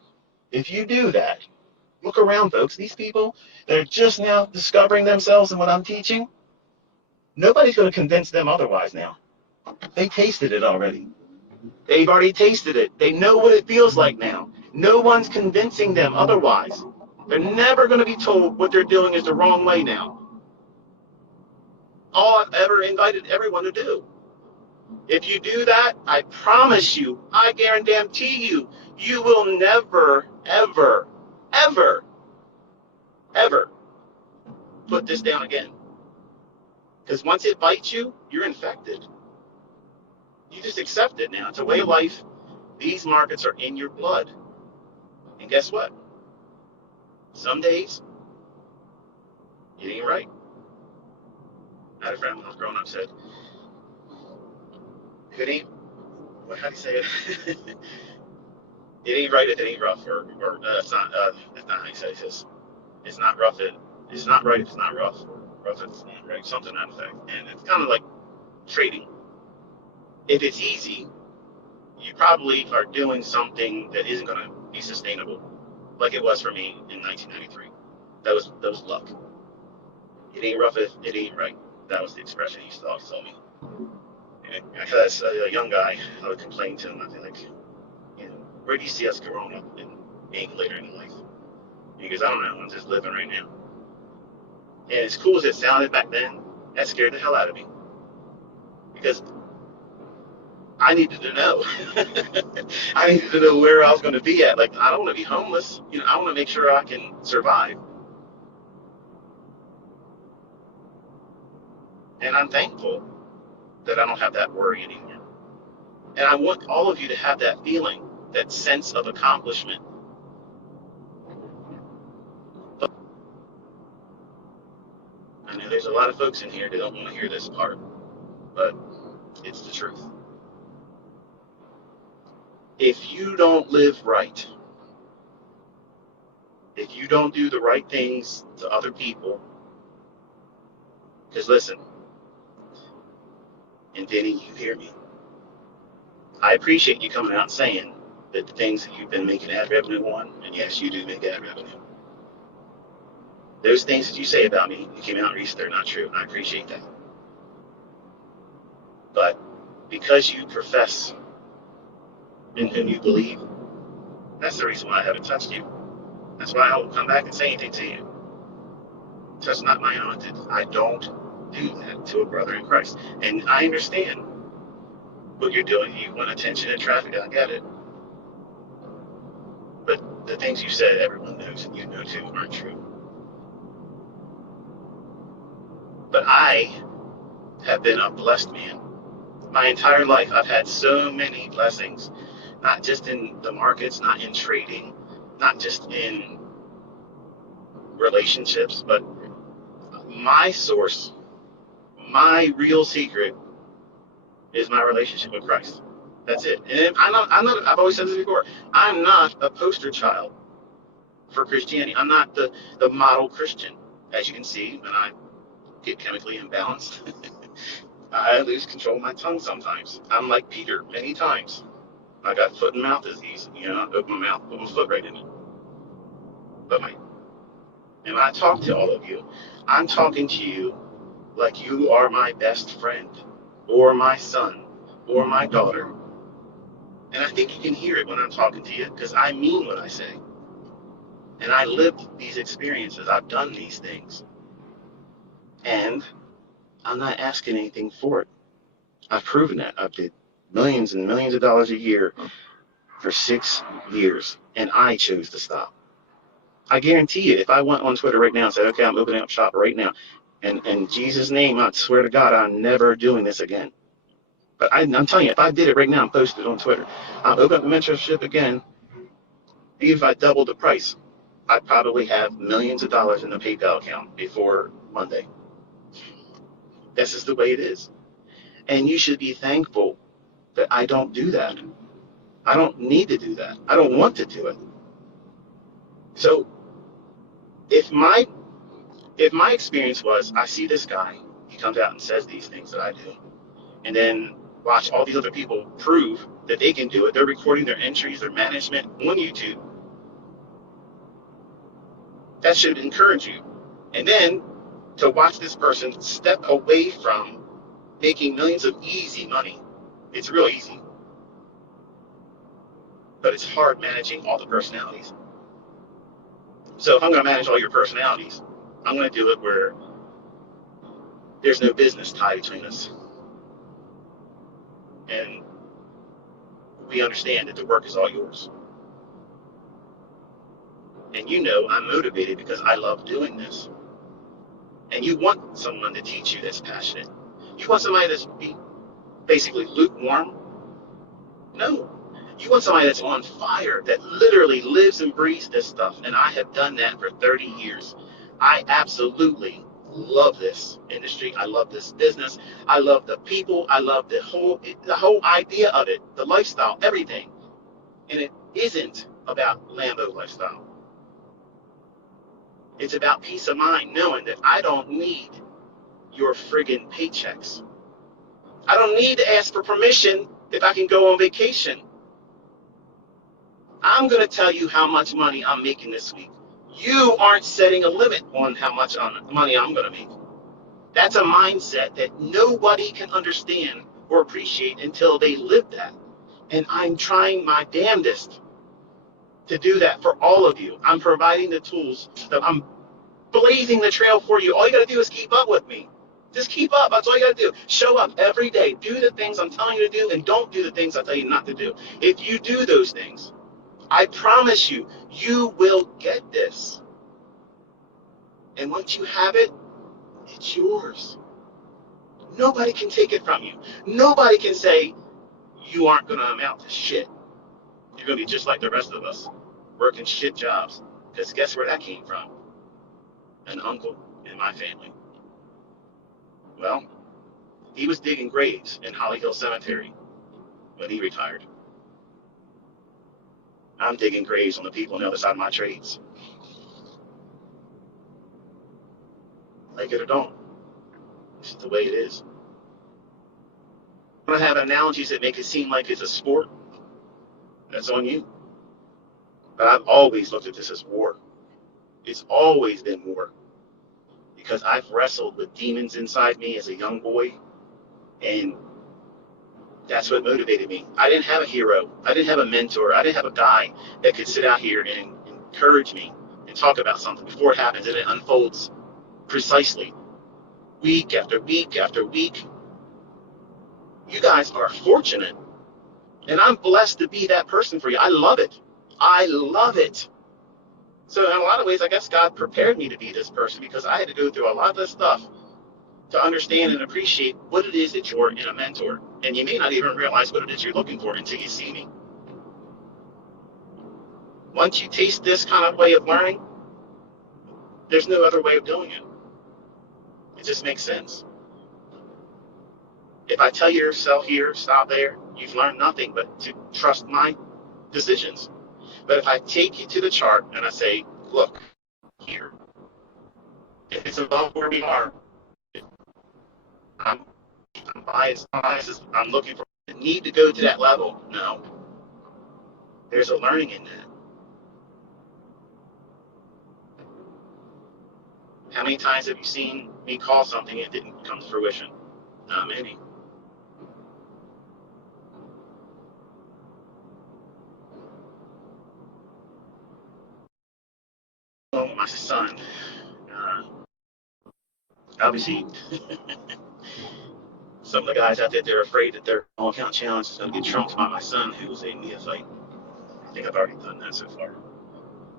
If you do that, look around, folks. These people that are just now discovering themselves in what I'm teaching, nobody's going to convince them otherwise now. They tasted it already. They've already tasted it. They know what it feels like now. No one's convincing them otherwise. They're never going to be told what they're doing is the wrong way now. All I've ever invited everyone to do. If you do that, I promise you, I guarantee you, you will never, ever, ever, ever put this down again. Because once it bites you, you're infected. You just accept it now. It's a way of life. These markets are in your blood. And guess what? Some days, it ain't right. I had a friend when I was growing up said, if it ain't, how do you say it? It ain't right if it ain't rough, or that's not how you say it. It's not rough, it's not right if it's not rough, or rough if it's not right, something to that effect. And it's kind of like trading. If it's easy, you probably are doing something that isn't going to be sustainable, like it was for me in 1993. That was luck. It ain't rough if it ain't right. That was the expression he used to always tell me. And as a young guy, I would complain to him. I'd be like, where do you see us growing up and being later in life? He goes, I don't know. I'm just living right now. And as cool as it sounded back then, that scared the hell out of me, because I needed to know. I needed to know where I was going to be at. Like, I don't want to be homeless. I want to make sure I can survive. And I'm thankful that I don't have that worry anymore. And I want all of you to have that feeling, that sense of accomplishment. But I know there's a lot of folks in here that don't want to hear this part, but it's the truth. If you don't live right, if you don't do the right things to other people, because listen, and Denny, you hear me, I appreciate you coming out and saying that the things that you've been making ad revenue on, and yes, you do make ad revenue. Those things that you say about me, you came out and reached, they're not true. I appreciate that. But because you profess in whom you believe, that's the reason why I haven't touched you. That's why I won't come back and say anything to you. Touch not my anointed. I don't do that to a brother in Christ. And I understand what you're doing. You want attention and traffic. I get it. But the things you said, everyone knows, and you know too, aren't true. But I have been a blessed man. My entire life, I've had so many blessings, not just in the markets, not in trading, not just in relationships, but my source, my real secret is my relationship with Christ. That's it. And I've always said this before, I'm not a poster child for Christianity. I'm not the model Christian. As you can see, when I get chemically imbalanced, I lose control of my tongue sometimes. I'm like Peter many times. I got foot and mouth disease. I open my mouth, put my foot right in it. And when I talk to all of you, I'm talking to you like you are my best friend, or my son, or my daughter. And I think you can hear it when I'm talking to you, because I mean what I say. And I lived these experiences. I've done these things. And I'm not asking anything for it. I've proven that. I've did millions and millions of dollars a year for 6 years, and I chose to stop. I guarantee you, if I went on Twitter right now and said, okay, I'm opening up shop right now, and in Jesus' name, I swear to God, I'm never doing this again. But I'm telling you, if I did it right now and posted it on Twitter, I'll open up the mentorship again, even if I doubled the price, I'd probably have millions of dollars in the PayPal account before Monday. This is the way it is. And you should be thankful that I don't do that. I don't need to do that. I don't want to do it. So if my experience was, I see this guy, he comes out and says these things that I do, and then watch all these other people prove that they can do it. They're recording their entries, their management on YouTube. That should encourage you. And then to watch this person step away from making millions of easy money. It's real easy. but it's hard managing all the personalities. So if I'm going to manage all your personalities, I'm going to do it where there's no business tie between us. And we understand that the work is all yours. And you know I'm motivated because I love doing this. And you want someone to teach you that's passionate. You want somebody that's basically lukewarm? No. You want somebody that's on fire, that literally lives and breathes this stuff. And I have done that for 30 years. I absolutely love this industry. I love this business. I love the people. I love the whole idea of it, the lifestyle, everything. And it isn't about Lambo lifestyle. It's about peace of mind, knowing that I don't need your friggin' paychecks. I don't need to ask for permission if I can go on vacation. I'm going to tell you how much money I'm making this week. You aren't setting a limit on how much money I'm going to make. That's a mindset that nobody can understand or appreciate until they live that. And I'm trying my damnedest to do that for all of you. I'm providing the tools. I'm blazing the trail for you. All you got to do is keep up with me. Just keep up. That's all you got to do. Show up every day. Do the things I'm telling you to do, and don't do the things I tell you not to do. If you do those things, I promise you, you will get this. And once you have it, it's yours. Nobody can take it from you. Nobody can say you aren't going to amount to shit. You're going to be just like the rest of us, working shit jobs. Because guess where that came from? An uncle in my family. Well, he was digging graves in Holly Hill Cemetery when he retired. I'm digging graves on the people on the other side of my trades. Like it or don't. This is the way it is. When I have analogies that make it seem like it's a sport, that's on you. But I've always looked at this as war. It's always been war. Because I've wrestled with demons inside me as a young boy, and that's what motivated me. I didn't have a hero. I didn't have a mentor. I didn't have a guy that could sit out here and encourage me and talk about something before it happens and it unfolds precisely week after week after week. You guys are fortunate, and I'm blessed to be that person for you. I love it. I love it. So in a lot of ways, I guess God prepared me to be this person because I had to go through a lot of this stuff to understand and appreciate what it is that you're in a mentor. And you may not even realize what it is you're looking for until you see me. Once you taste this kind of way of learning, there's no other way of doing it. It just makes sense. If I tell yourself here, stop there, you've learned nothing but to trust my decisions. But if I take you to the chart and I say, look, here, if it's above where we are, I'm biased. I'm looking for the need to go to that level. No. There's a learning in that. How many times have you seen me call something and it didn't come to fruition? Not many. Well, my son, obviously, some of the guys out there, they're afraid that their all account challenge is going to get trumped by my son, who was a neophyte. I think I've already done that so far.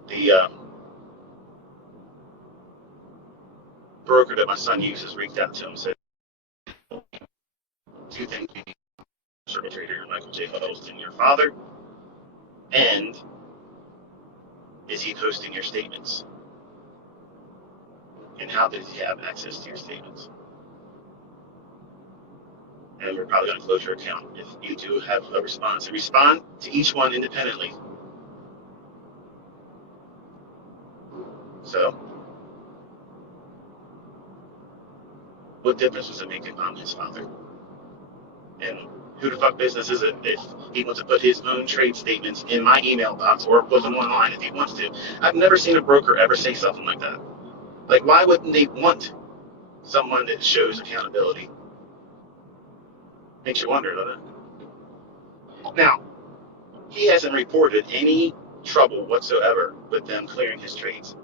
The broker that my son uses reached out to him and said, do you think you need a circle trader Michael J. Huddleston your father? And is he posting your statements? And how does he have access to your statements? And we're probably going to close your account if you do have a response. And respond to each one independently. So, what difference does it make if I'm his father? And who the fuck business is it if he wants to put his own trade statements in my email box or put them online if he wants to? I've never seen a broker ever say something like that. Like, why wouldn't they want someone that shows accountability? Makes you wonder, doesn't it? Now, He hasn't reported any trouble whatsoever with them clearing his trades.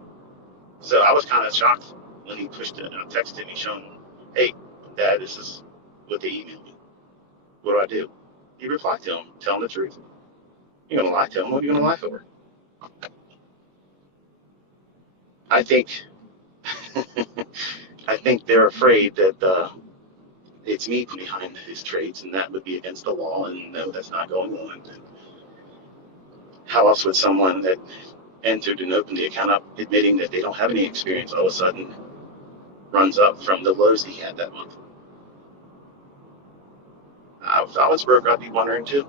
So I was kind of shocked when he pushed it and I texted me showing him, hey, Dad, this is what they emailed me. What do I do? He replied to him, tell him the truth. You're going to lie to him. What are you going to lie for? I think I think they're afraid that it's me behind his trades, and that would be against the law, and no, that's not going on. And how else would someone that entered and opened the account up admitting that they don't have any experience all of a sudden runs up from the lows he had that month? If I was broke, I'd be wondering too.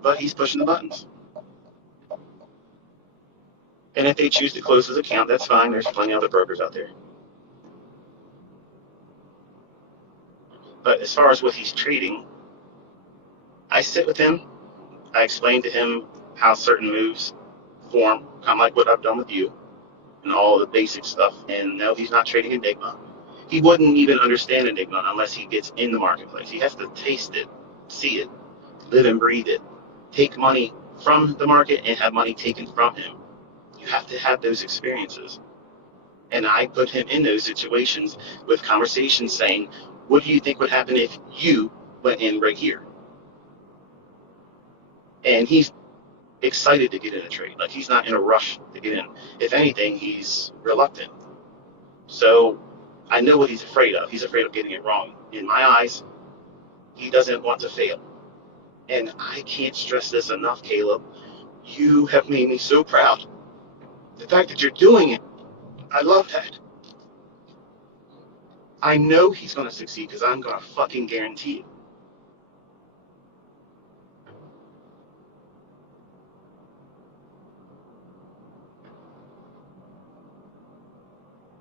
But he's pushing the buttons. And if they choose to close his account, that's fine. There's plenty of other brokers out there. But as far as what he's trading, I sit with him. I explain to him how certain moves form, kind of like what I've done with you, and all the basic stuff. And no, he's not trading Enigma. He wouldn't even understand Enigma unless he gets in the marketplace. He has to taste it, see it, live and breathe it, take money from the market and have money taken from him. You have to have those experiences. And I put him in those situations with conversations saying, what do you think would happen if you went in right here? And he's excited to get in a trade. Like, he's not in a rush to get in. If anything, he's reluctant. So I know what he's afraid of. He's afraid of getting it wrong. In my eyes, he doesn't want to fail. And I can't stress this enough, Caleb. You have made me so proud. The fact that you're doing it, I love that. I know he's going to succeed because I'm going to fucking guarantee it.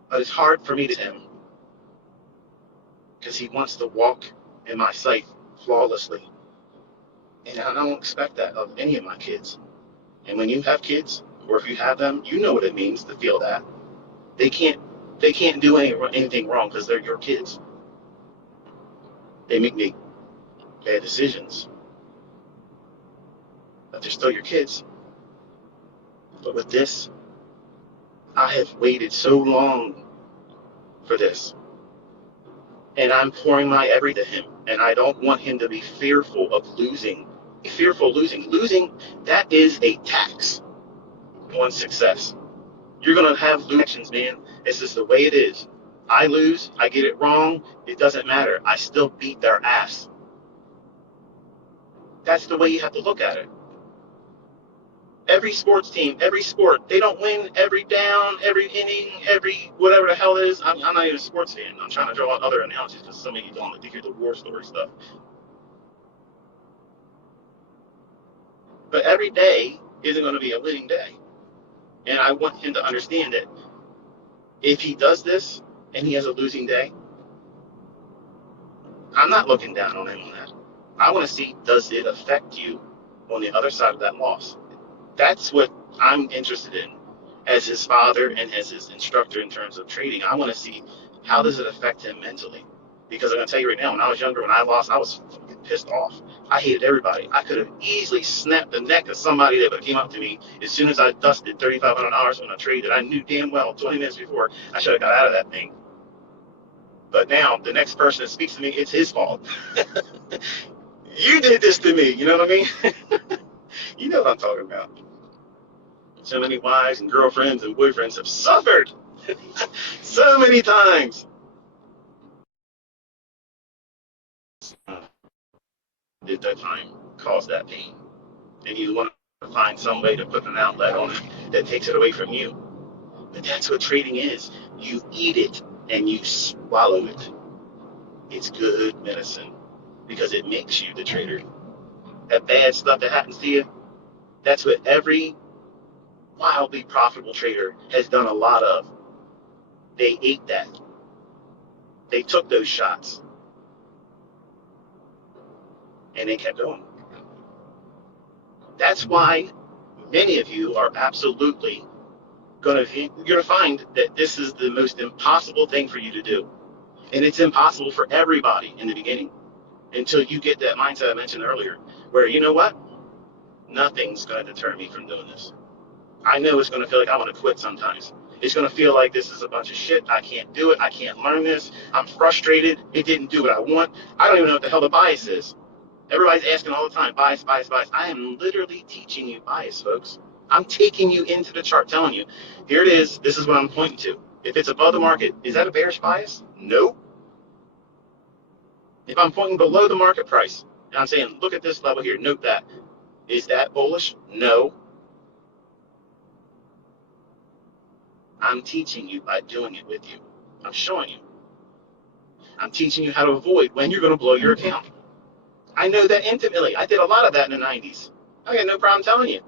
But it's hard for me to him because he wants to walk in my sight flawlessly. And I don't expect that of any of my kids. And when you have kids, or if you have them, you know what it means to feel that. They can't do anything wrong because they're your kids. They make bad decisions, but they're still your kids. But with this, I have waited so long for this. And I'm pouring my everything to him. And I don't want him to be fearful of losing. Fearful of losing. Losing, that is a tax on success. You're going to have losing, man. It's just the way it is. I lose, I get it wrong, it doesn't matter. I still beat their ass. That's the way you have to look at it. Every sports team, every sport, they don't win every down, every inning, every whatever the hell it is. I'm not even a sports fan. I'm trying to draw out other analogies because some of you don't like to hear the war story stuff. But every day isn't going to be a winning day. And I want him to understand that if he does this and he has a losing day, I'm not looking down on him on that. I want to see, does it affect you on the other side of that loss? That's what I'm interested in as his father and as his instructor in terms of trading. I want to see, how does it affect him mentally? Because I'm going to tell you right now, when I was younger, when I lost, I was pissed off. I hated everybody. I could have easily snapped the neck of somebody that would have came up to me as soon as I dusted $3,500 on a trade that I knew damn well 20 minutes before I should have got out of that thing. But now, the next person that speaks to me, it's his fault. You did this to me, you know what I mean? You know what I'm talking about. So many wives and girlfriends and boyfriends have suffered so many times. Did that time cause that pain? And you want to find some way to put an outlet on it that takes it away from you. But that's what trading is. You eat it and you swallow it. It's good medicine because it makes you the trader. That bad stuff that happens to you, that's what every wildly profitable trader has done a lot of. They ate that. They took those shots. And they kept going. That's why many of you are absolutely you're gonna find that this is the most impossible thing for you to do. And it's impossible for everybody in the beginning. until you get that mindset I mentioned earlier, where you know what? Nothing's going to deter me from doing this. I know it's going to feel like I want to quit sometimes. It's going to feel like this is a bunch of shit. I can't do it. I can't learn this. I'm frustrated. It didn't do what I want. I don't even know what the hell the bias is. Everybody's asking all the time, bias, bias, bias. I am literally teaching you bias, folks. I'm taking you into the chart, telling you, here it is. This is what I'm pointing to. If it's above the market, is that a bearish bias? No. If I'm pointing below the market price, and I'm saying, look at this level here, note that. Is that bullish? No. I'm teaching you by doing it with you. I'm showing you. I'm teaching you how to avoid when you're going to blow your account. I know that intimately. I did a lot of that in the 90s. I got no problem telling you.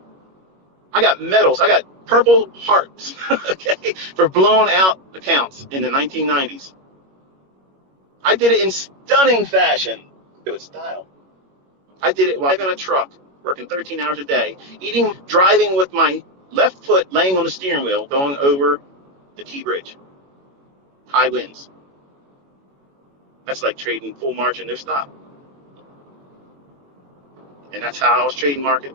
I got medals. I got purple hearts, okay, for blowing out accounts in the 1990s. I did it in stunning fashion. It was style. I did it while in a truck, working 13 hours a day, driving with my left foot laying on the steering wheel, going over the T bridge. High winds. That's like trading full margin, no stop. And that's how I was trading market,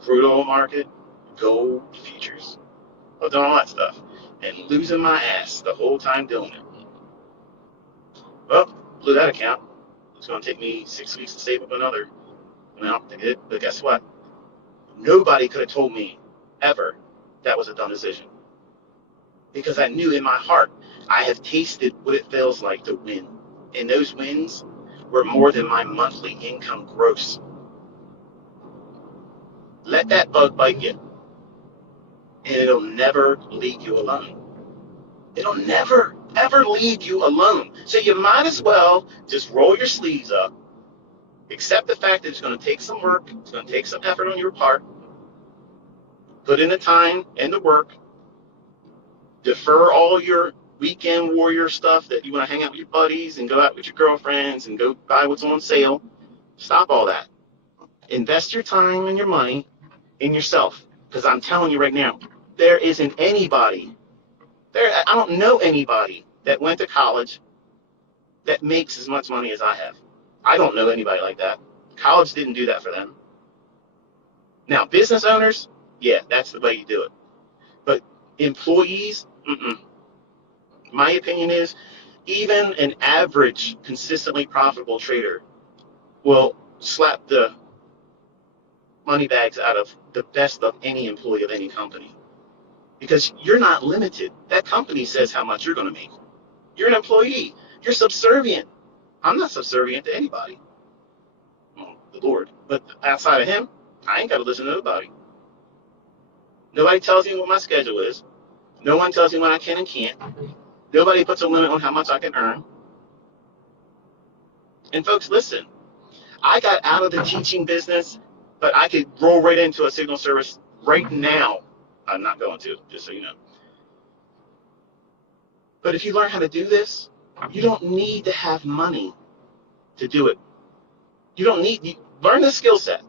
crude oil market, gold futures. I was doing all that stuff and losing my ass the whole time doing it. Well, blew that account. It's going to take me 6 weeks to save up another amount to get it. But guess what? Nobody could have told me ever that was a dumb decision. Because I knew in my heart, I have tasted what it feels like to win. And those wins were more than my monthly income gross. Let that bug bite you, and it'll never leave you alone. It'll never, ever leave you alone. So you might as well just roll your sleeves up, accept the fact that it's going to take some work, it's going to take some effort on your part, put in the time and the work, defer all your weekend warrior stuff that you want to hang out with your buddies and go out with your girlfriends and go buy what's on sale. Stop all that. Invest your time and your money in yourself. Because I'm telling you right now, there isn't anybody, I don't know anybody that went to college that makes as much money as I have. I don't know anybody like that. College didn't do that for them. Now, business owners, yeah, that's the way you do it. But employees, my opinion is even an average, consistently profitable trader will slap the money bags out of the best of any employee of any company. Because you're not limited. That company says how much you're going to make. You're an employee. You're subservient. I'm not subservient to anybody. Well, the Lord. But outside of him, I ain't got to listen to nobody. Nobody tells me what my schedule is. No one tells me what I can and can't. Nobody puts a limit on how much I can earn. And folks, listen, I got out of the teaching business, but I could roll right into a signal service right now. I'm not going to, just so you know. But if you learn how to do this, you don't need to have money to do it. Learn the skill set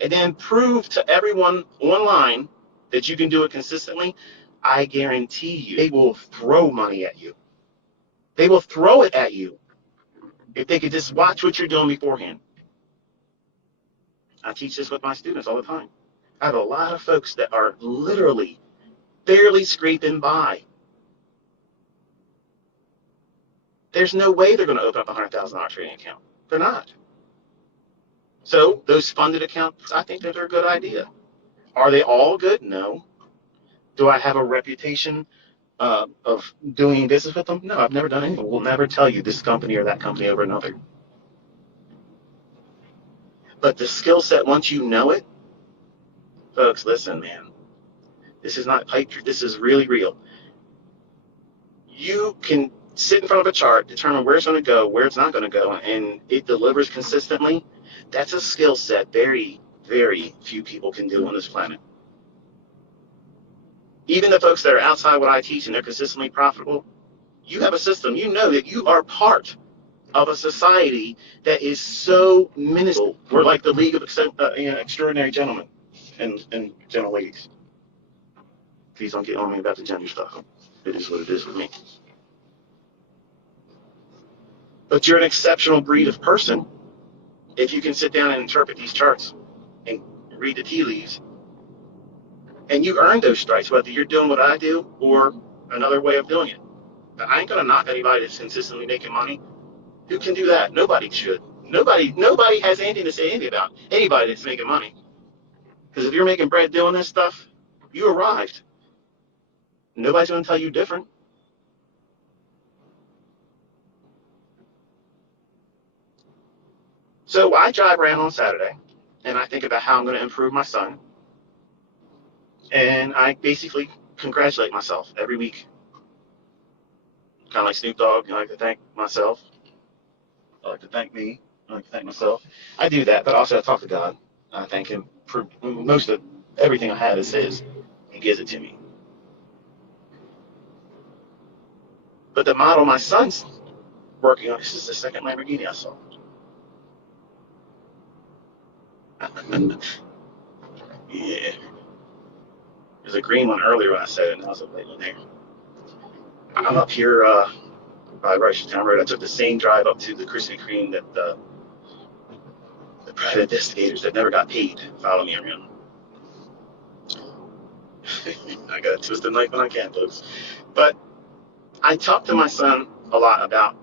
and then prove to everyone online that you can do it consistently. I guarantee you, they will throw money at you. They will throw it at you if they could just watch what you're doing beforehand. I teach this with my students all the time. I have a lot of folks that are literally barely scraping by. There's no way they're going to open up a $100,000 trading account. They're not. So those funded accounts, I think that they're a good idea. Are they all good? No. Do I have a reputation of doing business with them? No, I've never done anything. We'll never tell you this company or that company over another. But the skill set, once you know it, folks, listen, man. This is not pipe. This is really real. You can sit in front of a chart, determine where it's going to go, where it's not going to go, and it delivers consistently. That's a skill set very, very few people can do on this planet. Even the folks that are outside what I teach and they're consistently profitable, you have a system. You know that you are part of a society that is so minuscule. We're like the League of Extraordinary Gentlemen and gentle ladies. Please don't get on me about the gender stuff. It is what it is with me. But you're an exceptional breed of person If you can sit down and interpret these charts and read the tea leaves, and you earn those strikes, whether you're doing what I do or another way of doing it. I ain't gonna knock anybody that's consistently making money. Who can do that? Nobody should. Nobody has anything to say anything about anybody that's making money. Because if you're making bread doing this stuff, you arrived. Nobody's gonna tell you different. So I drive around on Saturday and I think about how I'm gonna improve my son. And I basically congratulate myself every week. Kind of like Snoop Dogg, I like to thank myself. I like to thank me. I like to thank myself. I do that, but also I talk to God. I thank Him for most of everything I have is His. He gives it to me. But the model my son's working on, this is the second Lamborghini I saw. Yeah. There's a green one earlier when I said it, and I was like, wait, there. I'm up here by Town Road. I took the same drive up to the Krispy Kreme that the private investigators that never got paid follow me around. I got to twist the knife when I can, folks. But I talk to my son a lot about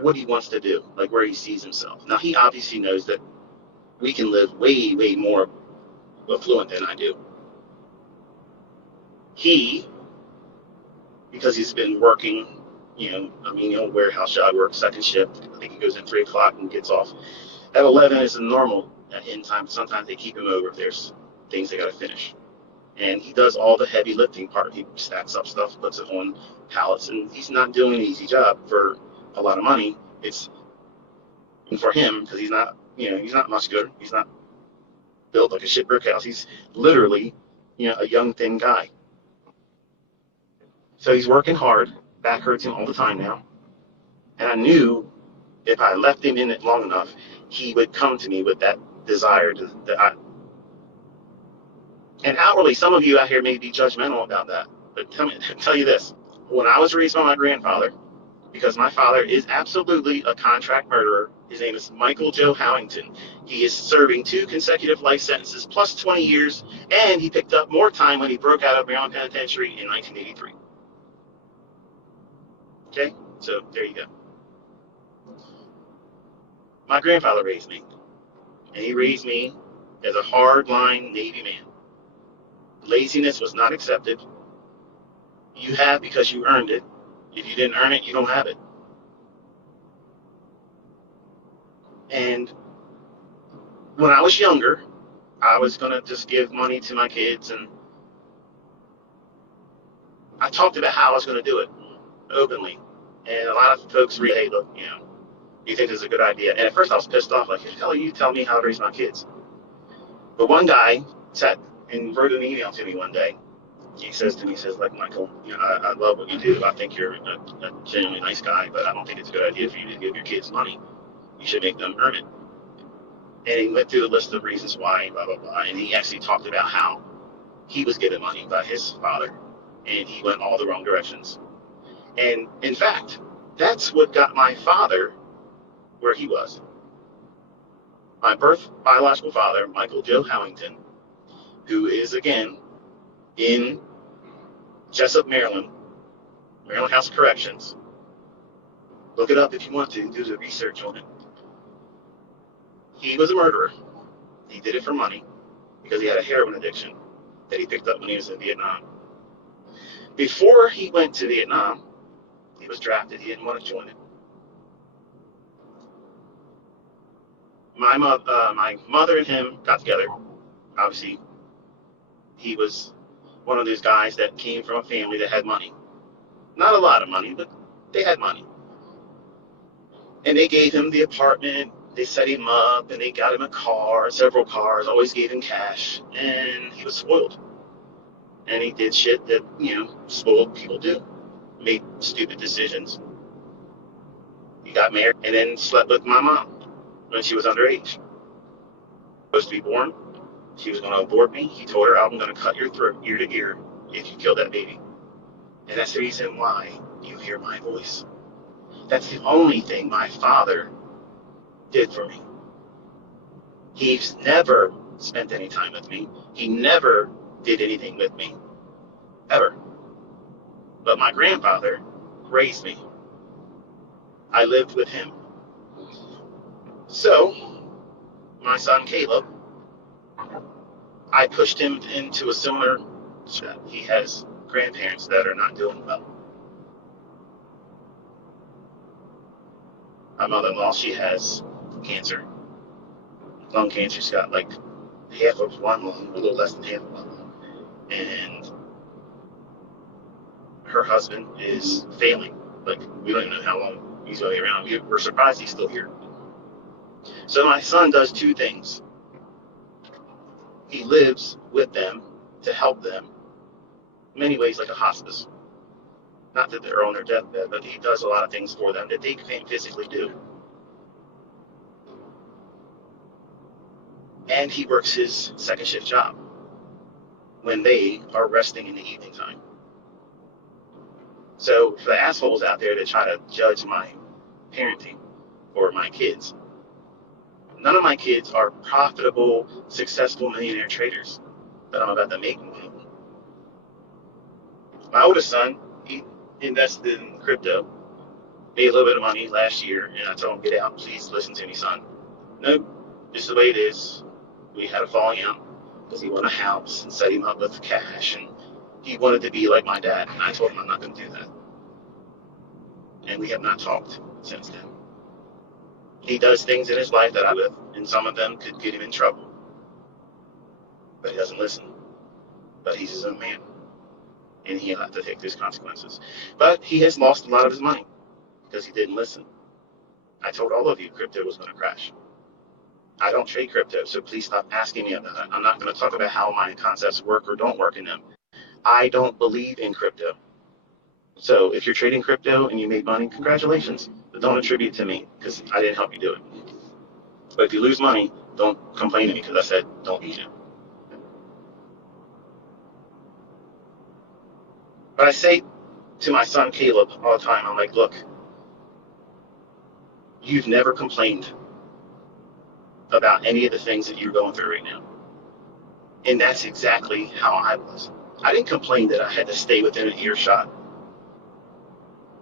what he wants to do, like where he sees himself. Now, he obviously knows that we can live way, way more affluent than I do. He, because he's been working, a menial warehouse job, works second shift. I think he goes in 3 o'clock and gets off at 11 is the normal end time. Sometimes they keep him over if there's things they got to finish. And he does all the heavy lifting part. He stacks up stuff, puts it on pallets, and he's not doing an easy job for a lot of money. It's for him because he's not muscular. He's not built like a shit brick house. He's literally, a young, thin guy. So he's working hard. Back hurts him all the time now. And I knew if I left him in it long enough, he would come to me with that desire and outwardly, some of you out here may be judgmental about that. But tell you this. When I was raised by my grandfather, because my father is absolutely a contract murderer, his name is Michael Joe Howington. He is serving 2 consecutive life sentences plus 20 years, and he picked up more time when he broke out of Maryland Penitentiary in 1983. Okay? So there you go. My grandfather raised me, and he raised me as a hard-line Navy man. Laziness was not accepted. You have because you earned it. If you didn't earn it, you don't have it. And when I was younger, I was going to just give money to my kids, and I talked about how I was going to do it openly. And a lot of folks really, hey, look, you think this is a good idea. And at first I was pissed off, like, hell, you tell me how to raise my kids. But one guy sat and wrote an email to me one day. He says to me, like, Michael, I love what you do. I think you're a genuinely nice guy, but I don't think it's a good idea for you to give your kids money. You should make them earn it. And he went through the list of reasons why, blah, blah, blah. And he actually talked about how he was given money by his father, and he went all the wrong directions. And in fact, that's what got my father where he was. My biological father, Michael Joe Howington, who is, again, in Jessup, Maryland House of Corrections. Look it up if you want to. Do the research on it. He was a murderer. He did it for money because he had a heroin addiction that he picked up when he was in Vietnam. Before he went to Vietnam, he was drafted. He didn't want to join it. My mother and him got together. Obviously, he was one of those guys that came from a family that had money. Not a lot of money, but they had money. And they gave him the apartment. They set him up, and they got him a car, several cars, always gave him cash. And he was spoiled. And he did shit that, spoiled people do. Made stupid decisions. He got married and then slept with my mom when she was underage. Supposed to be born. She was going to abort me. He told her, I'm going to cut your throat ear to ear if you kill that baby. And that's the reason why you hear my voice. That's the only thing my father did for me. He's never spent any time with me. He never did anything with me, ever. But my grandfather raised me. I lived with him. So, my son Caleb, I pushed him into a similar step. He has grandparents that are not doing well. My mother-in-law, she has cancer, lung cancer. She's got like half of one lung, a little less than half of one lung. And her husband is failing. Like, we don't even know how long he's going to be around. We're surprised he's still here. So my son does two things. He lives with them to help them, in many ways like a hospice. Not that they're on their deathbed, but he does a lot of things for them that they can't physically do. And he works his second shift job when they are resting in the evening time. So for the assholes out there that try to judge my parenting or my kids, none of my kids are profitable, successful millionaire traders that I'm about to make money. My oldest son, he invested in crypto, made a little bit of money last year, and I told him, get out, please listen to me, son. Nope, this is the way it is. We had a falling out because he wanted a house and set him up with cash, and he wanted to be like my dad, and I told him I'm not going to do that. And we have not talked since then. He does things in his life that I live, and some of them could get him in trouble. But he doesn't listen. But he's his own man, and he'll have to take those consequences. But he has lost a lot of his money because he didn't listen. I told all of you crypto was going to crash. I don't trade crypto, so please stop asking me about it. I'm not going to talk about how my concepts work or don't work in them. I don't believe in crypto. So if you're trading crypto and you made money, congratulations. But don't attribute it to me because I didn't help you do it. But if you lose money, don't complain to me because I said don't eat it. But I say to my son Caleb all the time, I'm like, look, you've never complained about any of the things that you're going through right now. And that's exactly how I was. I didn't complain that I had to stay within an earshot,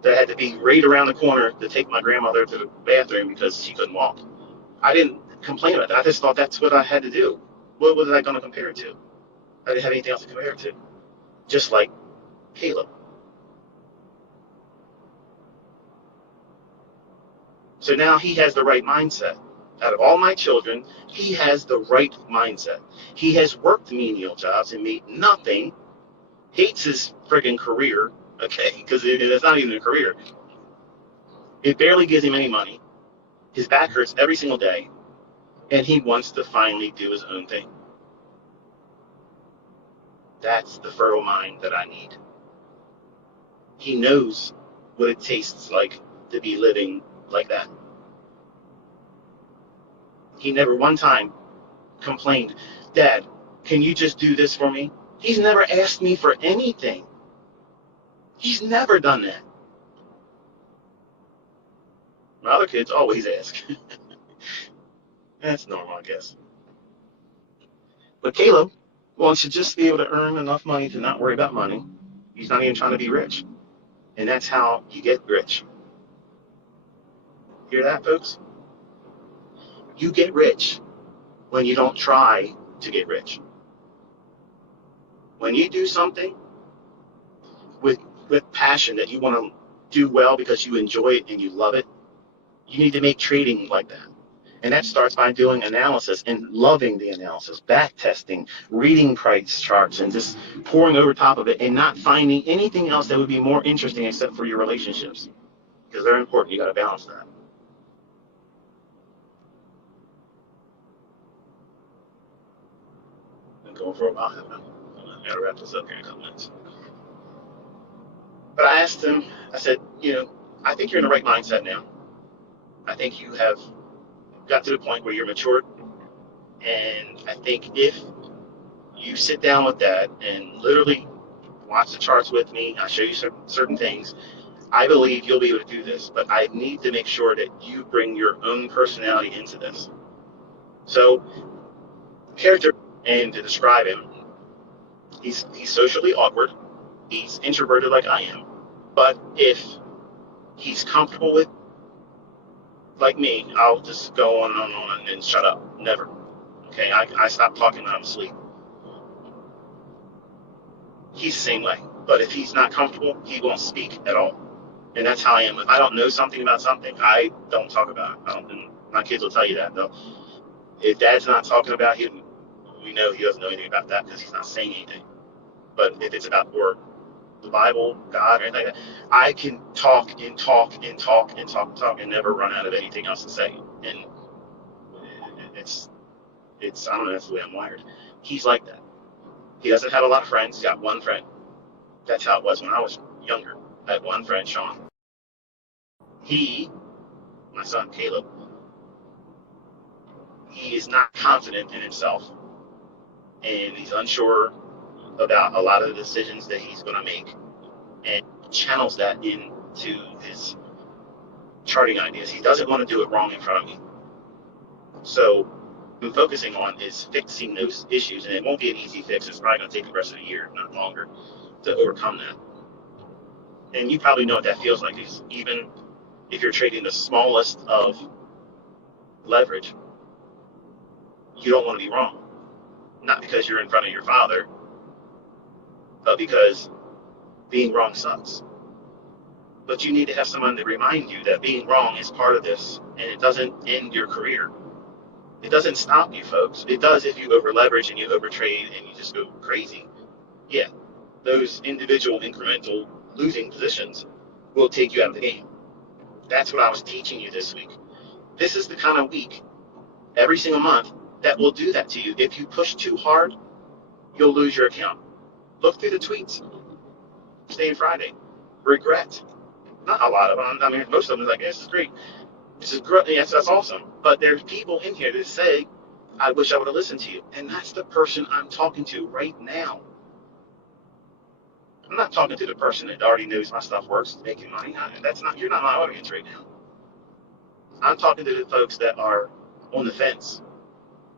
that I had to be right around the corner to take my grandmother to the bathroom because she couldn't walk. I didn't complain about that. I just thought that's what I had to do. What was I going to compare it to? I didn't have anything else to compare it to. Just like Caleb. So now he has the right mindset. Out of all my children, he has the right mindset. He has worked menial jobs and made nothing, hates his friggin' career, okay, because it's not even a career. It barely gives him any money. His back hurts every single day, and he wants to finally do his own thing. That's the fertile mind that I need. He knows what it tastes like to be living like that. He never one time complained, Dad, can you just do this for me? He's never asked me for anything. He's never done that. My other kids always ask. That's normal, I guess. But Caleb wants to just be able to earn enough money to not worry about money. He's not even trying to be rich. And that's how you get rich. Hear that, folks? You get rich when you don't try to get rich. When you do something with passion that you want to do well because you enjoy it and you love it, you need to make trading like that. And that starts by doing analysis and loving the analysis, back testing, reading price charts, and just pouring over top of it and not finding anything else that would be more interesting except for your relationships. Because they're important. You got to balance that. I'm going for a while. I got to wrap this up here in a couple minutes. But I asked him, I said, I think you're in the right mindset now. I think you have got to the point where you're matured. And I think if you sit down with that and literally watch the charts with me, I show you certain things, I believe you'll be able to do this. But I need to make sure that you bring your own personality into this. So, character, and to describe him, he's socially awkward. He's introverted like I am. But if he's comfortable with, like me, I'll just go on and on and shut up. Never. Okay, I stop talking when I'm asleep. He's the same way. But if he's not comfortable, he won't speak at all. And that's how I am. If I don't know something about something, I don't talk about it. My kids will tell you that, though. If dad's not talking about him, we know he doesn't know anything about that because he's not saying anything. But if it's about work, the Bible, God, or anything like that, I can talk and talk and talk and talk and talk and never run out of anything else to say. And it's I don't know, that's the way I'm wired. He's like that. He doesn't have a lot of friends. He's got one friend. That's how it was when I was younger. I had one friend, Sean. He, my son Caleb, he is not confident in himself, and he's unsure about a lot of the decisions that he's going to make, and channels that into his charting ideas. He doesn't want to do it wrong in front of me. So what I'm focusing on is fixing those issues, and it won't be an easy fix. It's probably going to take the rest of the year, if not longer, to overcome that. And you probably know what that feels like. Is even if you're trading the smallest of leverage, you don't want to be wrong. Not because you're in front of your father, but because being wrong sucks. But you need to have someone to remind you that being wrong is part of this, and it doesn't end your career. It doesn't stop you, folks. It does if you over leverage and you over trade and you just go crazy. Yeah, those individual incremental losing positions will take you out of the game. That's what I was teaching you this week. This is the kind of week every single month that will do that to you. If you push too hard, you'll lose your account. Look through the tweets. Staying Friday. Regret. Not a lot of them. I mean, most of them are like, this is great. This is great. Yes, that's awesome. But there's people in here that say, I wish I would have listened to you. And that's the person I'm talking to right now. I'm not talking to the person that already knows my stuff works, making money. You're not my audience right now. I'm talking to the folks that are on the fence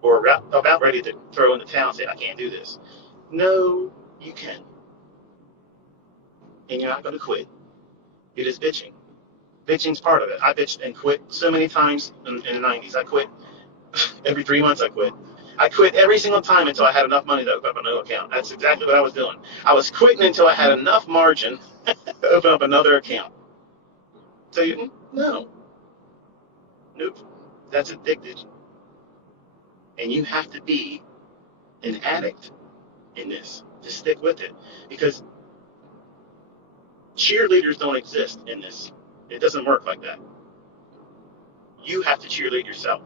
or about ready to throw in the towel and say, I can't do this. No, you can. And you're not going to quit. It is bitching. Bitching's part of it. I bitched and quit so many times in the 90s. I quit. Every 3 months I quit. I quit every single time until I had enough money to open up another account. That's exactly what I was doing. I was quitting until I had enough margin to open up another account. So no. Nope. That's addicted. And you have to be an addict in this to stick with it. Because cheerleaders don't exist in this. It doesn't work like that. You have to cheerlead yourself.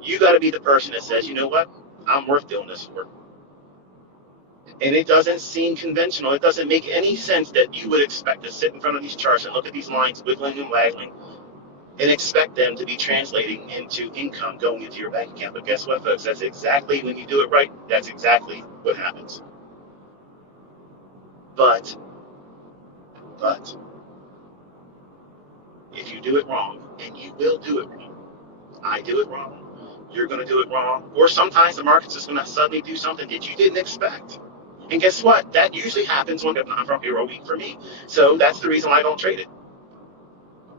You got to be the person that says, you know what? I'm worth doing this for. And it doesn't seem conventional. It doesn't make any sense that you would expect to sit in front of these charts and look at these lines wiggling and waggling and expect them to be translating into income going into your bank account. But guess what, folks? That's exactly, when you do it right, that's exactly what happens. But, if you do it wrong, and you will do it wrong, I do it wrong, you're going to do it wrong, or sometimes the market's just going to suddenly do something that you didn't expect. And guess what? That usually happens when it's non-farm payroll week for me. So that's the reason why I don't trade it.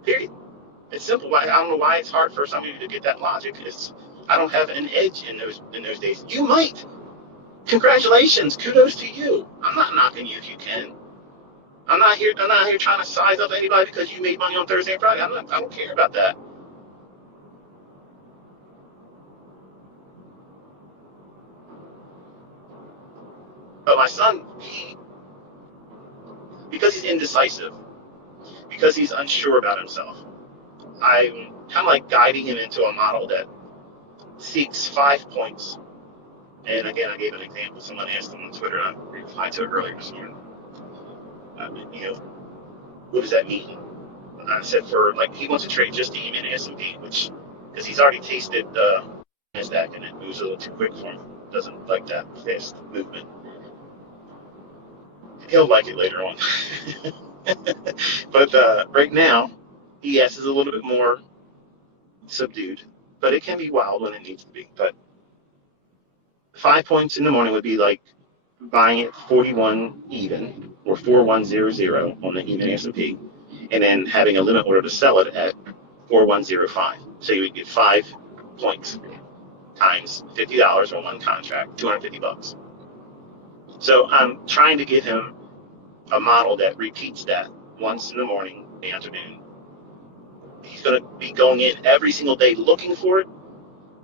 Period. It's simple. I don't know why it's hard for some of you to get that logic. I don't have an edge in those days. You might. Congratulations. Kudos to you. I'm not knocking you if you can. I'm not here trying to size up anybody because you made money on Thursday and Friday. I don't care about that. But my son, because he's indecisive, because he's unsure about himself, I'm kind of like guiding him into a model that seeks 5 points. And again, I gave an example. Someone asked him on Twitter, and I replied to it earlier this morning. What does that mean? And I said he wants to trade just EM and S&P, because he's already tasted NASDAQ, and it moves a little too quick for him. Doesn't like that fast movement. He'll like it later on. But right now, ES is a little bit more subdued. but it can be wild when it needs to be. But 5 points in the morning would be like buying it 41 even or 4100 on the E-mini S&P, and then having a limit order to sell it at 4105. So you would get 5 points times $50 on one contract, $250. So I'm trying to give him a model that repeats that once in the morning, the afternoon. He's going to be going in every single day looking for it,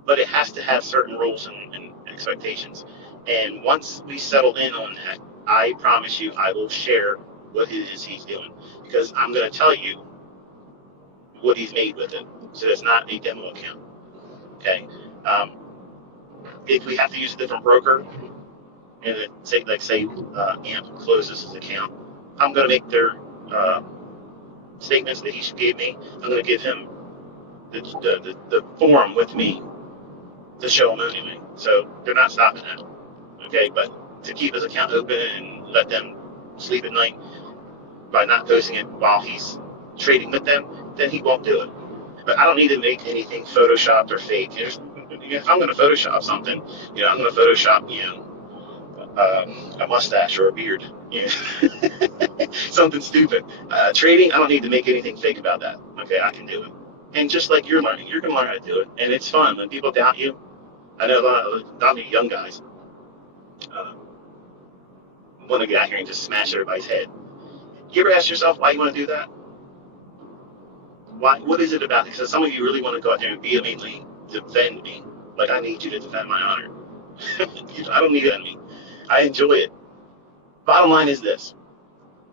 but it has to have certain rules and expectations. And once we settle in on that, I promise you, I will share what it is he's doing, because I'm going to tell you what he's made with it. So it's not a demo account. Okay. If we have to use a different broker, and say AMP closes his account, I'm going to make their statements that he gave me. I'm going to give him the form with me to show him anyway. So they're not stopping that. Okay, but to keep his account open and let them sleep at night by not posting it while he's trading with them, then he won't do it. But I don't need to make anything photoshopped or fake. If I'm going to Photoshop something, I'm going to Photoshop, a mustache or a beard, something stupid. Trading, I don't need to make anything fake about that. Okay, I can do it. And just like you're learning, you're going to learn how to do it. And it's fun. When people doubt you, I know a lot of young guys want to get out here and just smash everybody's head. You ever ask yourself why you want to do that? Why? What is it about? Because some of you really want to go out there and vehemently defend me. Like, I need you to defend my honor. I don't need that in me. I enjoy it. Bottom line is this.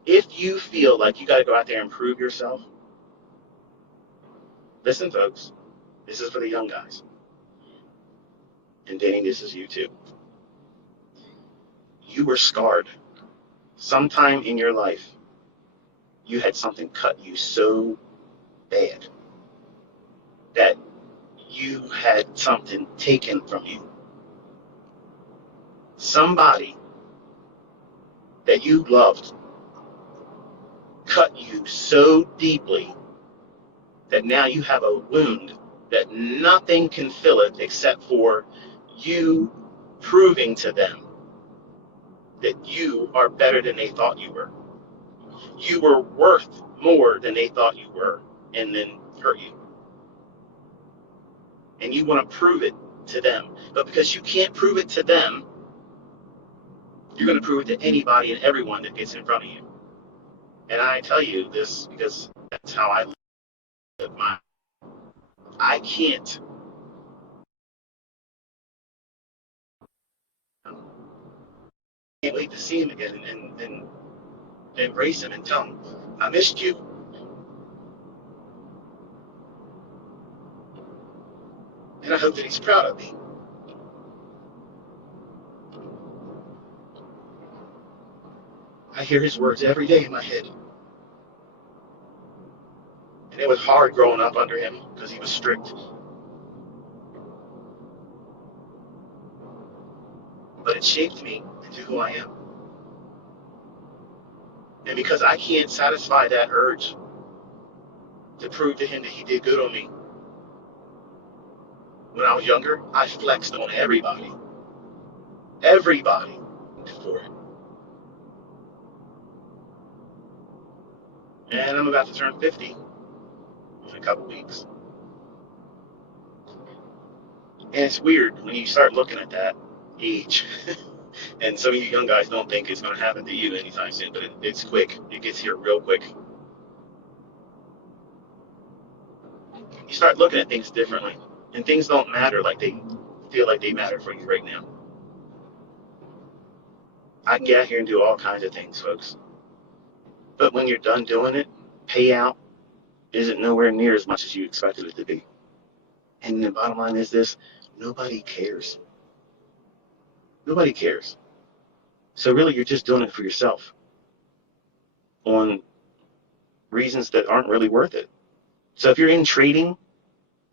If you feel like you got to go out there and prove yourself, listen, folks, this is for the young guys. And Danny, this is you too. You were scarred. Sometime in your life, you had something cut you so bad that you had something taken from you. Somebody that you loved cut you so deeply that now you have a wound that nothing can fill it except for you proving to them that you are better than they thought you were. You were worth more than they thought you were, and then hurt you. And you want to prove it to them. But because you can't prove it to them, you're going to prove it to anybody and everyone that gets in front of you. And I tell you this because that's how I live my. I can't wait to see him again and embrace him and tell him, I missed you. And I hope that he's proud of me. I hear his words every day in my head. And it was hard growing up under him because he was strict. But it shaped me into who I am. And because I can't satisfy that urge to prove to him that he did good on me, when I was younger, I flexed on everybody. Everybody for it. And I'm about to turn 50 in a couple weeks. And it's weird when you start looking at that age. And some of you young guys don't think it's going to happen to you anytime soon, but it's quick. It gets here real quick. You start looking at things differently, and things don't matter like they feel like they matter for you right now. I can get out here and do all kinds of things, folks. But when you're done doing it, payout isn't nowhere near as much as you expected it to be. And the bottom line is this: nobody cares. Nobody cares. So really, you're just doing it for yourself on reasons that aren't really worth it. So if you're in trading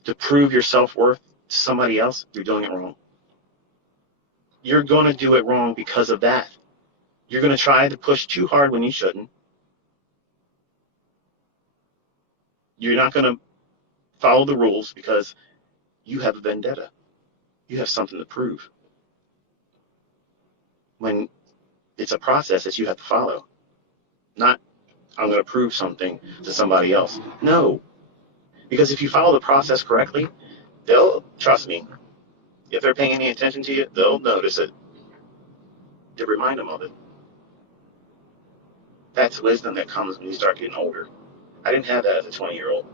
to prove your self-worth to somebody else, you're doing it wrong. You're going to do it wrong because of that. You're going to try to push too hard when you shouldn't. You're not going to follow the rules because you have a vendetta. You have something to prove. When it's a process that you have to follow, not I'm going to prove something to somebody else. No, because if you follow the process correctly, they'll trust me. If they're paying any attention to you, they'll notice it. To remind them of it. That's wisdom that comes when you start getting older. I didn't have that as a 20-year-old.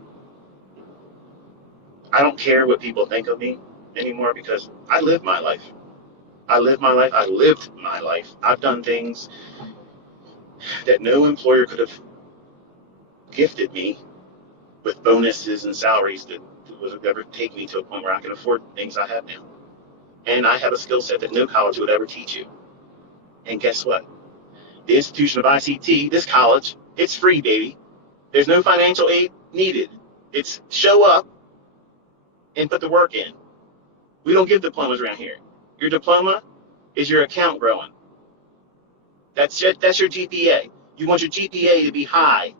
I don't care what people think of me anymore because I lived my life. I lived my life. I lived my life. I've done things that no employer could have gifted me with bonuses and salaries that would ever take me to a point where I can afford things I have now. And I have a skill set that no college would ever teach you. And guess what? The institution of ICT, this college, it's free, baby. There's no financial aid needed. It's show up and put the work in. We don't give diplomas around here. Your diploma is your account growing. That's your GPA. You want your GPA to be high.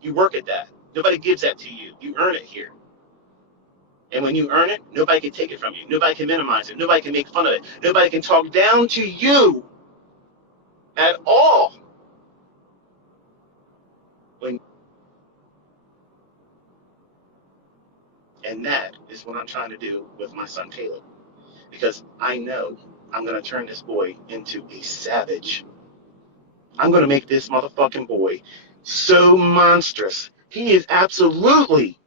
You work at that. Nobody gives that to you. You earn it here. And when you earn it, nobody can take it from you. Nobody can minimize it. Nobody can make fun of it. Nobody can talk down to you at all. And that is what I'm trying to do with my son Caleb. Because I know I'm going to turn this boy into a savage. I'm going to make this motherfucking boy so monstrous. He is absolutely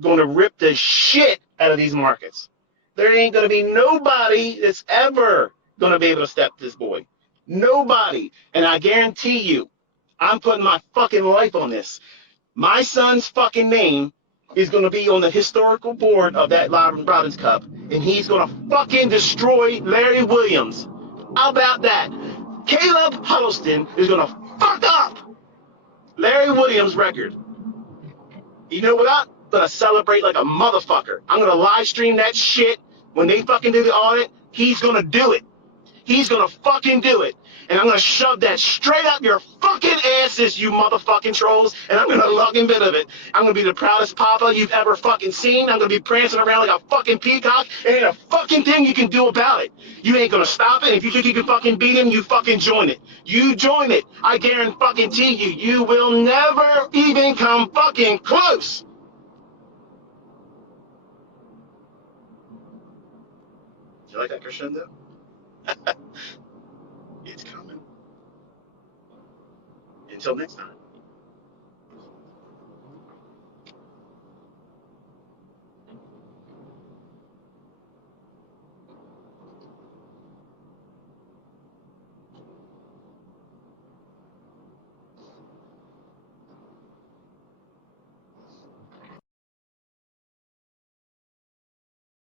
going to rip the shit out of these markets. There ain't going to be nobody that's ever going to be able to step this boy. Nobody. And I guarantee you, I'm putting my fucking life on this. My son's fucking name is going to be on the historical board of that Robbins Cup, and he's going to fucking destroy Larry Williams. How about that? Caleb Huddleston is going to fuck up Larry Williams' record. You know what? I'm going to celebrate like a motherfucker. I'm going to live stream that shit. When they fucking do the audit, he's going to do it. He's going to fucking do it. And I'm going to shove that straight up your fucking asses, you motherfucking trolls. And I'm going to lug a bit of it. I'm going to be the proudest papa you've ever fucking seen. I'm going to be prancing around like a fucking peacock. And ain't a fucking thing you can do about it. You ain't going to stop it. If you think you can fucking beat him, you fucking join it. You join it. I guarantee you, you will never even come fucking close. You like that crescendo? It's coming. Until next time.